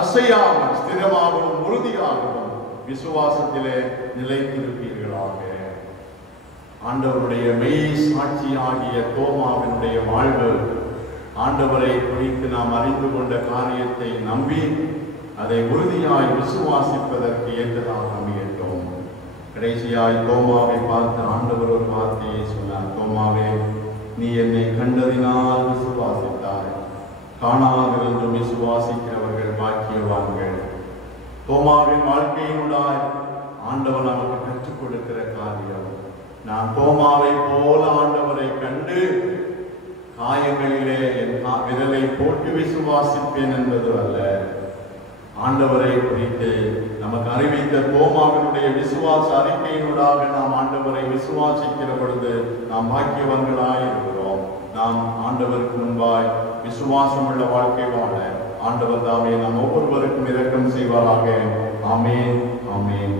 அசையாமல் ஸ்திரமாகவும் உறுதியாகவும் விசுவாசத்திலே நிலைத்திருப்பீர்களாக. ஆண்டவருடைய மெய் சாட்சியாகிய தோமாவினுடைய வாழ்வு ஆண்டவரை குறித்து நாம் அறிந்து கொண்ட காரியத்தை நம்பி அதை உறுதியாய் விசுவாசிப்பதற்கு ஏற்றதாக அமையட்டும். கடைசியாய் தோமாவை பார்த்து ஆண்டவர் ஒரு வார்த்தையை சொன்னார், தோமாவே, நீ என்னை கண்டதினால் விசுவாசித்தாய், காணாதிருந்து விசுவாசிக்கிறவர்கள் பாக்கியவான்கள். தோமாவின் வாழ்க்கையினுடாய் ஆண்டவர் நமக்கு கற்றுக் கொடுக்கிற காரியம், நான் தோமாவை போல ஆண்டவரை கண்டு காயங்களிலே என் விரலை போட்டு விசுவாசிப்பேன் என்பது அல்ல. ஆண்டவரை குறித்து நமக்கு அறிவித்த தோமாவினுடைய விசுவாச அறிக்கையினூடாக நாம் ஆண்டவரை விசுவாசிக்கிற பொழுது நாம் பாக்கியவான்களாய் இருக்கிறோம். நாம் ஆண்டவருக்கு முன்பாய் விசுவாசம் உள்ள வாழ்க்கை வாழ ஆண்டவர் தாமே நாம் ஒவ்வொருவருக்கும் இரக்கம் செய்வாராக. ஆமேன், ஆமேன்.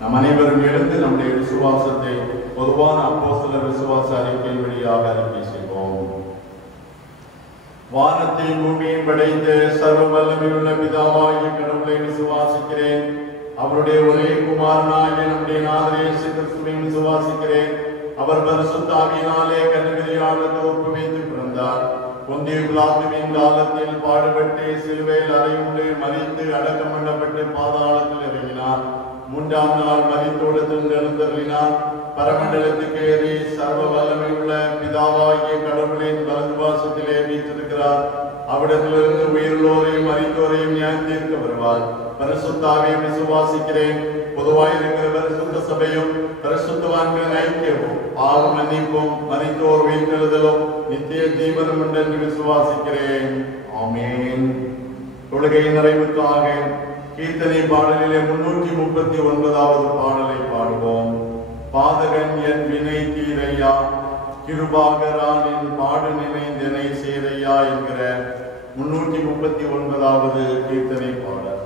நம் அனைவரும் எழுந்து நம்முடைய விசுவாசத்தை பொதுவான அப்போஸ்தலர் விசுவாச அறிக்கையின் வழியாக அறிக்கை செய்வோம். வானத்தையும் பூமியையும் படைத்த சர்வ வல்லமையுள்ள பிதாவாகிய கடவுளை விசுவாசிக்கிறேன். அவருடைய ஒரே குமாரனாகிய நம்முடைய நாதர் இயேசு கிறிஸ்துவை விசுவாசிக்கிறேன். அவர் பரிசுத்த ஆவியினாலே கன்னிமரியால் உற்பவித்து பிறந்தார். பொந்திய பிலாத்துவின் காலத்தில் பாடுபட்டு சிலுவையில் அறையுண்டு மரித்து அடக்கம் பண்ணப்பட்டு பாதாளத்தில் இறங்கினார். 3ஆம் நாள் மரித்தோடு எழுந்தருளினார். பரமண்டலத்துக்கு ஏறி சர்வ வல்லமை உள்ள பிதாவாகிய கடவுளின் வலதுபாசத்திலே வீற்றிருக்கிறார். அவ்விடத்திலிருந்து உயிருள்ளோரையும் மரித்தோரையும் நியாயம் தீர்க்க வருவார். பரிசுத்த ஆவியை விசுவாசிக்கிறேன். பொதுவாயிருக்கிற பரிசுத்த சபையும் பரிசுத்தவான்களின் ஐக்கியமும் பாவ மன்னிப்பும் மரித்தோர் உயிர்த்தெழுதலும் நித்திய ஜீவனும் உண்டென்று விசுவாசிக்கிறேன். ஆமேன். தொழுகையின் நிறைவுக்காக கீர்த்தனை பாடலிலே 339வது பாடலை பாடுவோம். பாதகன் என் வினை தீரையா, கிருபாகரான் என் பாடு நினைந்தனை சேரையா என்கிற 339வது கீர்த்தனை பாடல்.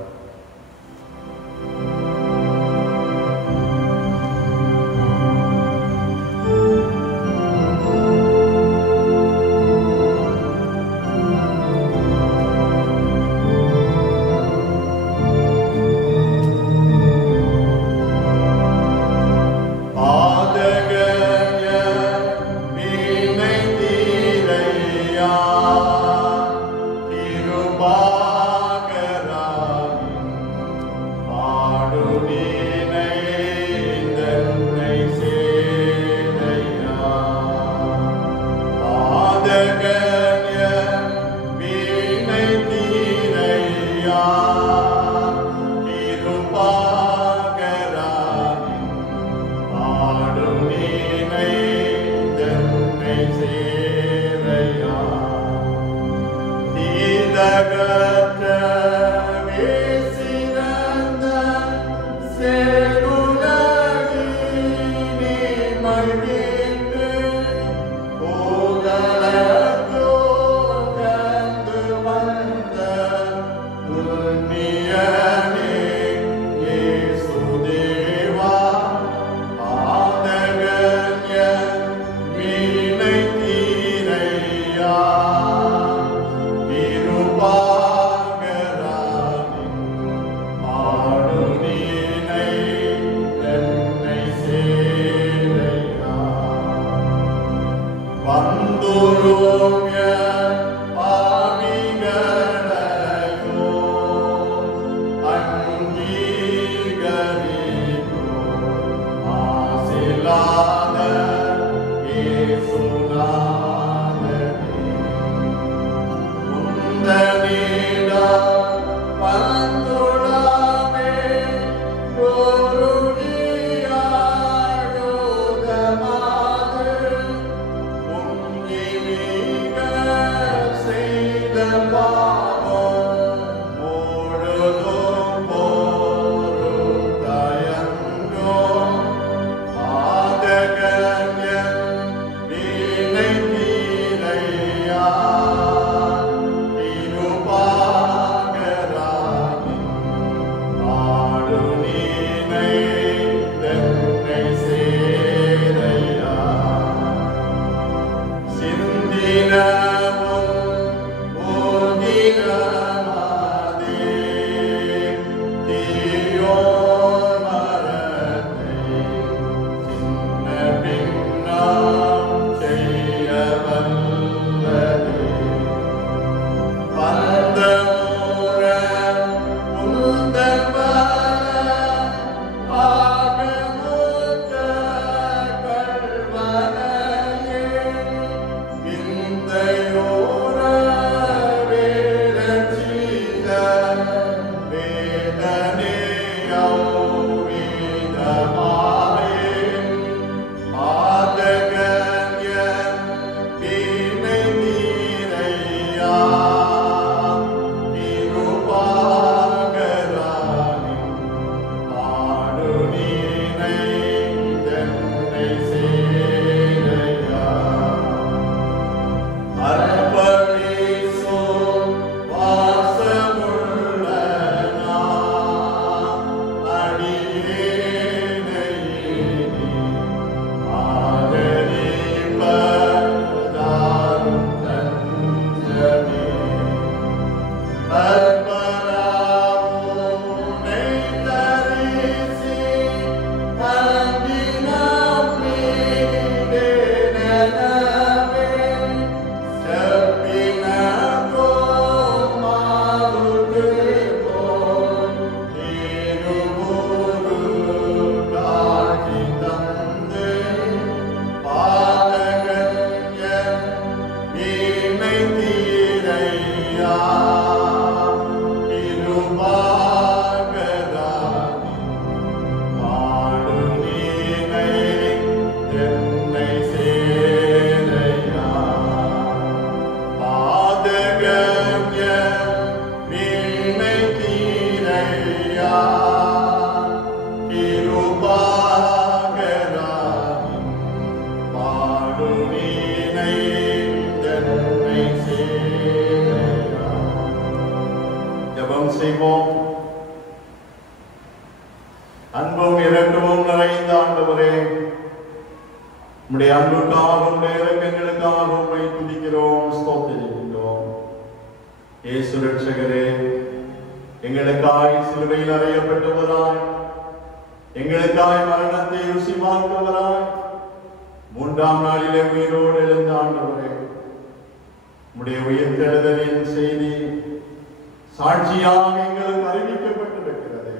Thank you. ஜெபம் செய்வோம். அன்பும் இரக்கமும் நிறைந்த ஆண்டவரே, உம்முடைய அன்புக்காக உம்முடைய இரக்கங்களுக்காக உம்மை துதிக்கிறோம், ஸ்தோத்திரிக்கிறோம். இயேசு ரட்சகரே, எங்களுக்காய் சிலுவையில் அறையப்பட்டவராய், எங்களுக்காய் மரணத்தை ருசி பார்த்தவராய், மூன்றாம் நாளிலே உயிரோடு எழுந்த ஆண்டவரே, உம்முடைய உயிர்த்தெழுதலின் செய்தி சாட்சியாக எங்களுக்கு அறிவிக்கப்பட்டிருக்கிறது.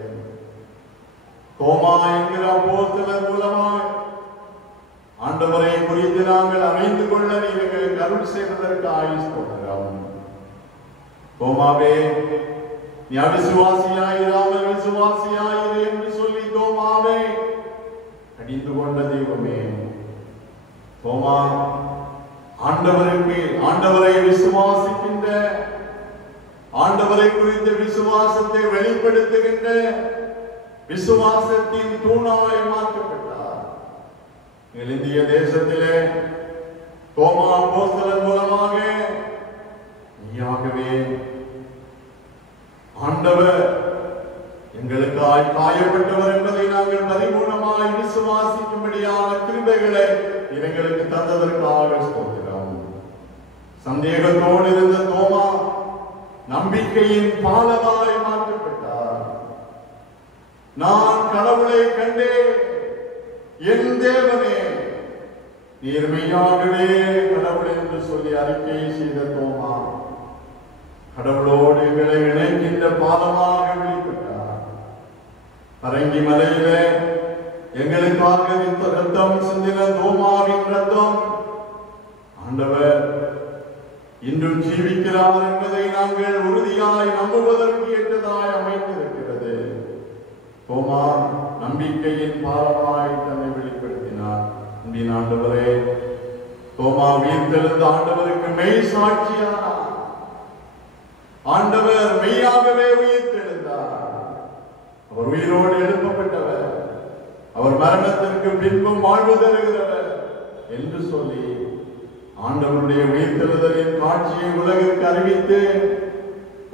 தோமா என்கிற அப்போஸ்தலர் மூலமாய் ஆண்டவரை குறித்து நாங்கள் அறிந்து கொள்ள நீர் எங்களுக்கு அருள் செய்வதற்காக ஸ்தோத்திரம். தோமாவே, நீ அவிசுவாசியாயிராமல் விசுவாசியாயிரு என்று சொல்லி தோமாவை கடிந்து கொண்ட தெய்வமே, தோமா ஆண்டவரை விசுவாசிக்கின்ற, ஆண்டவரை குறித்த விசுவாசத்தை வெளிப்படுத்துகின்ற விசுவாசத்தின் தூணாய் மாற்றப்பட்டார். இந்திய தேசத்திலே தோமா அப்போஸ்தலன் மூலமாக நீயாகவே ஆண்டவர் எங்களுக்காய் காயப்பட்டவர் என்பதை நாங்கள் பரிபூர்ணமாய் விசுவாசிக்கும்படியான கிருபைகளை எங்களுக்கு தந்ததற்காக ஸ்தோத்திரம். சந்தேகத்தோடு இருந்த தோமா நம்பிக்கையின் பாலமாய் மாற்றப்பட்டார். நான் கடவுளை கண்டேன், என் தேவனே நீர் மெய்யாகவே கடவுள் என்று சொல்லி அறிக்கை செய்த தோமா கடவுளோடு எங்களை இணைக்கின்ற பாலமாக வெளிப்பட்டார். பரங்கி மலையிலே எங்களுக்காக ரத்தம் சிந்தின தோமாவின் ரத்தம் ஆண்டவர் இன்றும் ஜீவிக்கிறார் என்பதை நாங்கள் உறுதியாய் நம்புவதற்கு ஏற்றதாய் அமைந்திருக்கிறது. தோமா நம்பிக்கையின் பாலமாய் தன்னை வெளிப்படுத்தினார். அன்பின் ஆண்டவரே, தோமா உயிர்த்தெழுந்த ஆண்டவருக்கு மெய் சாட்சியானார். ஆண்டவர் மெய்யாகவே உயிர்த்தெழுந்தார். அவர் உயிரோடு எழுப்பப்பட்டவர், அவர் மரணத்திற்கு பின்பும் வாழ்வு தருகிறவர் என்று சொல்லி ஆண்டவருடைய உயிர்த்தெழுதலின் காட்சியை உலகிற்கு அறிவித்து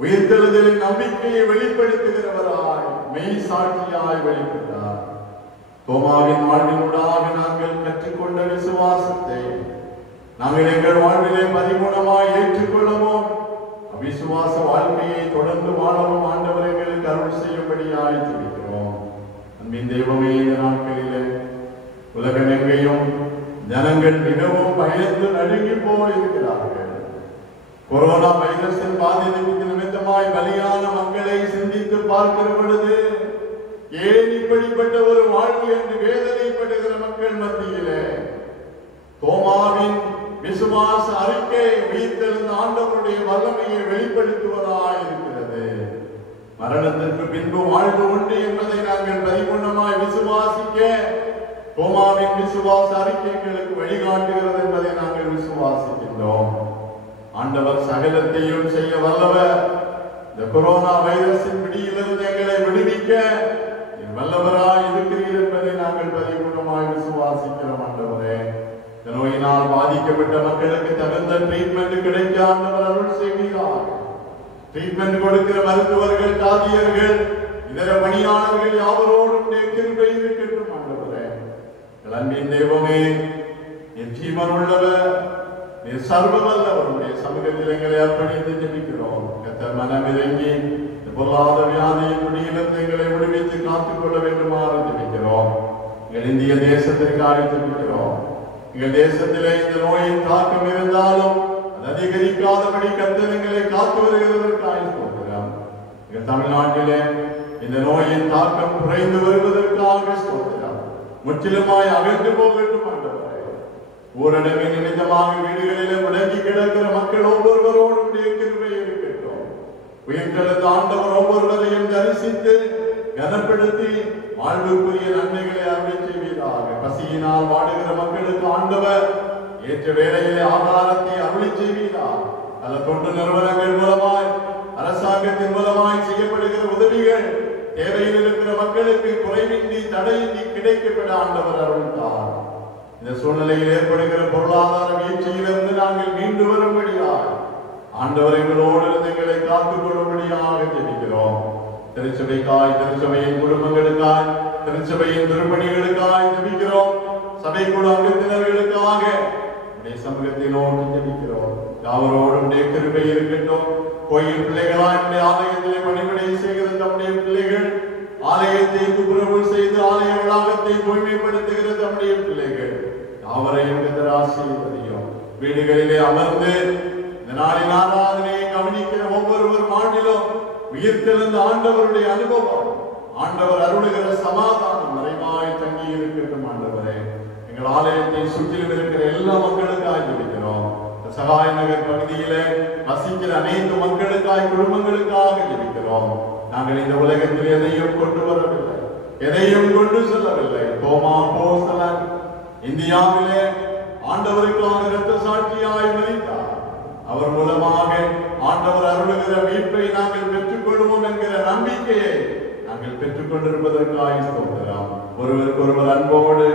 உயிர்த்தெழுதலின் நம்பிக்கையை வெளிப்படுத்துகிறவராய் மெய் சாட்சியாய் வெளிப்பட்டார். தோமாவின் வாழ்வினூடாக நாங்கள் கற்றுக்கொண்ட விசுவாசத்தை நாங்கள் எங்கள் வாழ்விலே பரிபூர்ணமாய் ஏற்றுக்கொள்ளவும், அவிசுவாச வாழ்க்கையை தொடர்ந்து வாழவும் ஆண்டவர் எங்களுக்கு அருள் செய்யும்படியாய் ஜெபிக்கிறோம். அன்பின் தெய்வமே, இந்த நாட்களிலே உலகம் எங்கேயும் ஜனங்கள் மிகவும் பயந்து நடுங்கி போயிருக்கிறார்கள். கொரோனா வைரஸின் பாதிப்புக்கு நிமித்தமாய் பலியான மக்களை சிந்தித்து பார்க்கிற பொழுது ஏன் இப்படிப்பட்ட ஒரு வாழ்வு என்று வேதனைப்படுகிற மக்கள் மத்தியிலே தோமாவின் விசுவாச அறிக்கை உயிர்த்தெழுந்த ஆண்டவருடைய வல்லமையை வெளிப்படுத்துவதாய் இருக்கிறது. மரணத்திற்கு பின்பு வாழ்வு உண்டு என்பதை நாங்கள் பரிபூர்ணமாய் விசுவாசிக்க தோமாவின் விசுவாச அறிக்கைகளுக்கு வழிகாட்டுகிறது என்பதை நாங்கள் விசுவாசிக்கின்றோம். ஆண்டவர் சகலத்தையும் செய்ய வல்லவர். இந்த கொரோனா வைரஸின் பிடியிலிருந்து எங்களை விடுவிக்க வல்லவராய் இருக்கிறீர் என்பதை நாங்கள் பரிபூர்ணமாய் விசுவாசிக்கிறோம். ஆண்டவரே, இந்த நோயினால் பாதிக்கப்பட்ட மக்களுக்கு தகுந்த ட்ரீட்மெண்ட் கிடைக்க ஆண்டவர் அருள் செய்கிறார். ட்ரீட்மெண்ட் கொடுக்கிற மருத்துவர்கள், தாதியர்கள், இதர பணியாளர்கள் யாவரோடும் கிருபை இருக்கட்டும். ஆண்டவரே, அன்பின் தெய்வமே, என் ஜீவன் உள்ளவர், நீர் சர்வ வல்லவருடைய சமூகத்தில் எங்களை அர்ப்பணித்து ஜெபிக்கிறோம். கர்த்தர் மனமிறங்கி பொருளாத வியாதியின் குடியிலிருந்து எங்களை விடுவித்து காத்துக் கொள்ள வேண்டுமாறு ஜெபிக்கிறோம். எங்கள் இந்திய தேசத்திற்காக ஜெபிக்கிறோம். எங்கள் தேசத்திலே இந்த நோயின் தாக்கம் இருந்தாலும் அது அதிகரிக்காதபடி கர்த்தர் எங்களை காத்து வருகிறதற்காக ஸ்தோத்திரம். எங்கள் தமிழ்நாட்டிலே இந்த நோயின் தாக்கம் குறைந்து வருவதற்காக ஸ்தோத்திரம். முற்றிலுமாய் அகன்று போகட்டும். ஆண்டவரே, ஊரடங்கு நிமித்தமாக வீடுகளிலே முடங்கி கிடக்கிற மக்கள் ஒவ்வொருவரோடும் கிருபை இருக்கட்டும். உயிர்த்தெழுந்த ஆண்டவர் ஒவ்வொருவரையும் தரிசித்து கனப்படுத்தி வாழ்வுக்குரிய நன்மைகளை அருளி செய்வீராக. பசியினால் வாடுகிற மக்களுக்கு ஆண்டவர் ஏற்ற வேளையிலே ஆகாரத்தை அருளி செய்வீராக. பல தொண்டு நிறுவனங்கள் மூலமாய், அரசாங்கத்தின் மூலமாய் செய்யப்படுகிற உதவிகள் தேவையில் இருக்கிற மக்களுக்கு குறைவின்றி தடையின்றி கிடைக்கப்பட ஆண்டவர் அருள்தார். இந்த சூழ்நிலையில் ஏற்படுகிற பொருளாதார வீழ்ச்சியிலிருந்து நாங்கள் மீண்டு வரும்படியாக ஆண்டவர் எங்களோடு இருந்து எங்களை காத்துக் கொள்ளும்படியாக ஜெபிக்கிறோம். திருச்சபைக்காய், திருச்சபையின் குடும்பங்களுக்காய், திருச்சபையின் திருப்பணிகளுக்காய் ஜெபிக்கிறோம். சபைக்குழு அங்கத்தினர்களுக்காக சமூகத்தை நோக்கி ஜெபிக்கிறோம். யாவரோடும் கிருபை இருக்கட்டும். கோயில் பிள்ளைகளாய் ஆலயத்திலே பணிபடை செய்கிற தம்முடைய பிள்ளைகள், ஆலயத்தை துப்புரவு செய்து ஆலய வளாகத்தை தூய்மைப்படுத்துகிற தம்முடைய பிள்ளைகள் யாவரையும் ஆசீர்வதியும். வீடுகளிலே அமர்ந்து இந்த நாளின் ஆராதனையை கவனிக்கிற ஒவ்வொருவர் மாட்டிலும் உயிர்த்தெழுந்த ஆண்டவருடைய அனுபவம், ஆண்டவர் அருளுகிற சமாதானம் மறைவாய் தங்கி இருக்கட்டும். ஆண்டவரே, எங்கள் ஆலயத்தை சுற்றிலும் இருக்கிற எல்லா மக்களுக்காக ஜெபிக்கிறோம். சகாய நகர் பகுதியிலே வசிக்கிற அனைத்து மக்களுக்காய், குடும்பங்களுக்காக ஜெபிக்கிறோம். நாங்கள் இந்த உலகத்தில் எதையும் கொண்டு வரவில்லை, எதையும் கொண்டு செல்லவில்லை. தோமா அப்போஸ்தலன் இந்தியாவிலே ஆண்டவருக்கான இரத்த சாட்சியாய் மரித்தார். அவர் மூலமாக ஆண்டவர் அருளுகிற மீட்பை நாங்கள் பெற்றுக் கொள்வோம் என்கிற நம்பிக்கையை நாங்கள் பெற்றுக் கொண்டிருப்பதற்காக ஸ்தோத்திரம். ஒருவருக்கு ஒருவர் அன்போடு,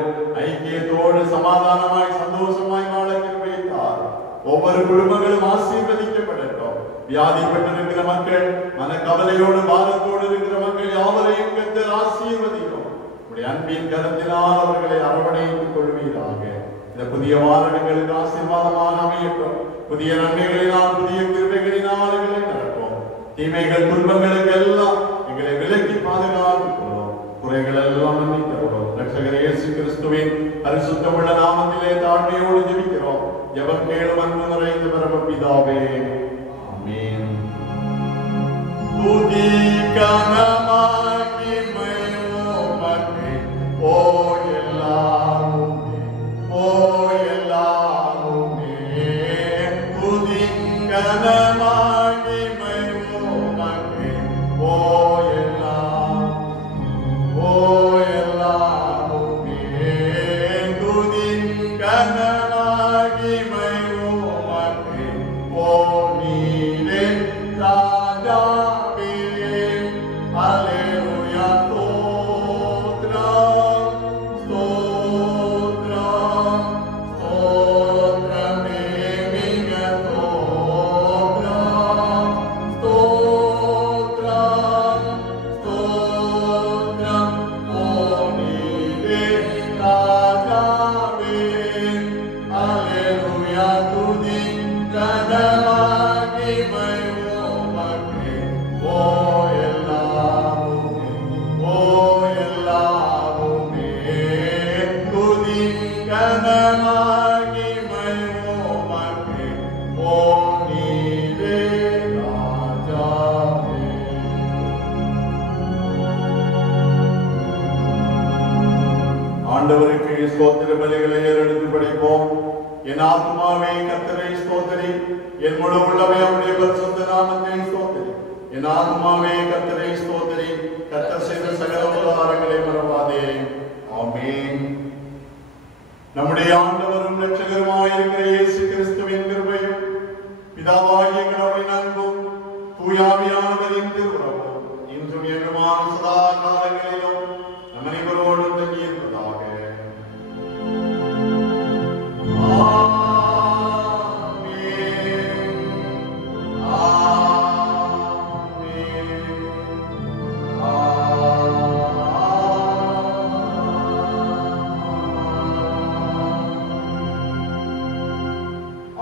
ஐக்கியத்தோடு, சமாதானமாய், சந்தோஷமாய் வாழ கிருபைத்தார். ஒவ்வொரு குடும்பங்களும் ஆசீர்வதிக்கப்படட்டும். வியாதிப்பட்டிருக்கிற மக்கள், மனக்கவலையோடு பாரத்தோடு இருக்கிற மக்கள் யாவரையும் கர்த்தர் ஆசீர்வதிக்கும். உடைய அன்பின் கரத்தினால் அவர்களை அரவணைத்துக் கொள்வீராக. இந்த புதிய வாரங்களுக்கு ஆசீர்வாதமாக அமையட்டும். புதிய நன்மைகளினால், புதிய கிருபைகளினால் எங்களை நடக்கும். தீமைகள், துன்பங்களுக்கு எல்லாம் எங்களை விலக்கி பாதுகாத்துக் கொள்ளும். குறைகள் எல்லாம் மன்னித்தருளும். இரட்சகர் இயேசு கிறிஸ்துவின் பரிசுத்தமுள்ள நாமத்திலே தாழ்மையோடு ஜெபிக்கிறோம். ஜெபம் கேளும் அன்பு நிறைந்த பரமபிதாவே, ஆமென். துதி கனமாய் மகிமையோமக்கே ஓ எல்லாருமே, ஓ எல்லாருமே. துதி கனமாய் மகிமையோமக்கே ஓ எல்லாருமே, ஓ எல்லாருமே. துதி கனமாய் மகிமையோமக்கே ஓ நீரே ராஜாவே. அல்லேலூயா. ஸ்தோத்திரம், ஸ்தோத்திரம், ஸ்தோத்திரமே மிக ஸ்தோத்திரம், ஸ்தோத்திரம், ஸ்தோத்திரம். ஓ நீரே ராஜாவே. அல்லேலூயா. துதி கனமாகி மகிமையோமக்கே ஓ எல்லாருமே, ஓ எல்லாருமே. துதி கனமாகி மகிமையோமக்கே ஓ நீரே ராஜாவே. ஆண்டவருக்கு ஸ்தோத்திர பலிகளை ஏறெடுத்து படைப்போம். என் ஆத்துமாவே கர்த்தரை ஸ்தோத்திரி, என் முழு உள்ளமே அவருடைய பரிசுத்த நாமத்தை ஸ்தோத்திரி. என் ஆத்துமாவே கர்த்தரை ஸ்தோத்திரி, கர்த்தர் செய்த சகல உபகாரங்களை மறவாதே. ஆமென். நம்முடைய ஆண்டவரும் இரட்சகருமாயிருக்கிற இயேசு கிறிஸ்துவின் கிருபையும், பிதாவாகிய கடவுளின் அன்பும், தூயாவியானவரின் திருவுறவும் இன்றும் என்றுமான சதா காலங்களிலும் நம் அனைவரோடும் தங்கியிருப்பதாக.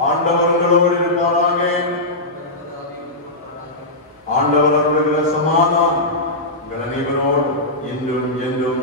ஆண்டவர்களோடு இருப்பாராக. ஆண்டவர் அருளுகிற சமாதானம் உங்கள் அனைவரோடு என்றும் என்றும்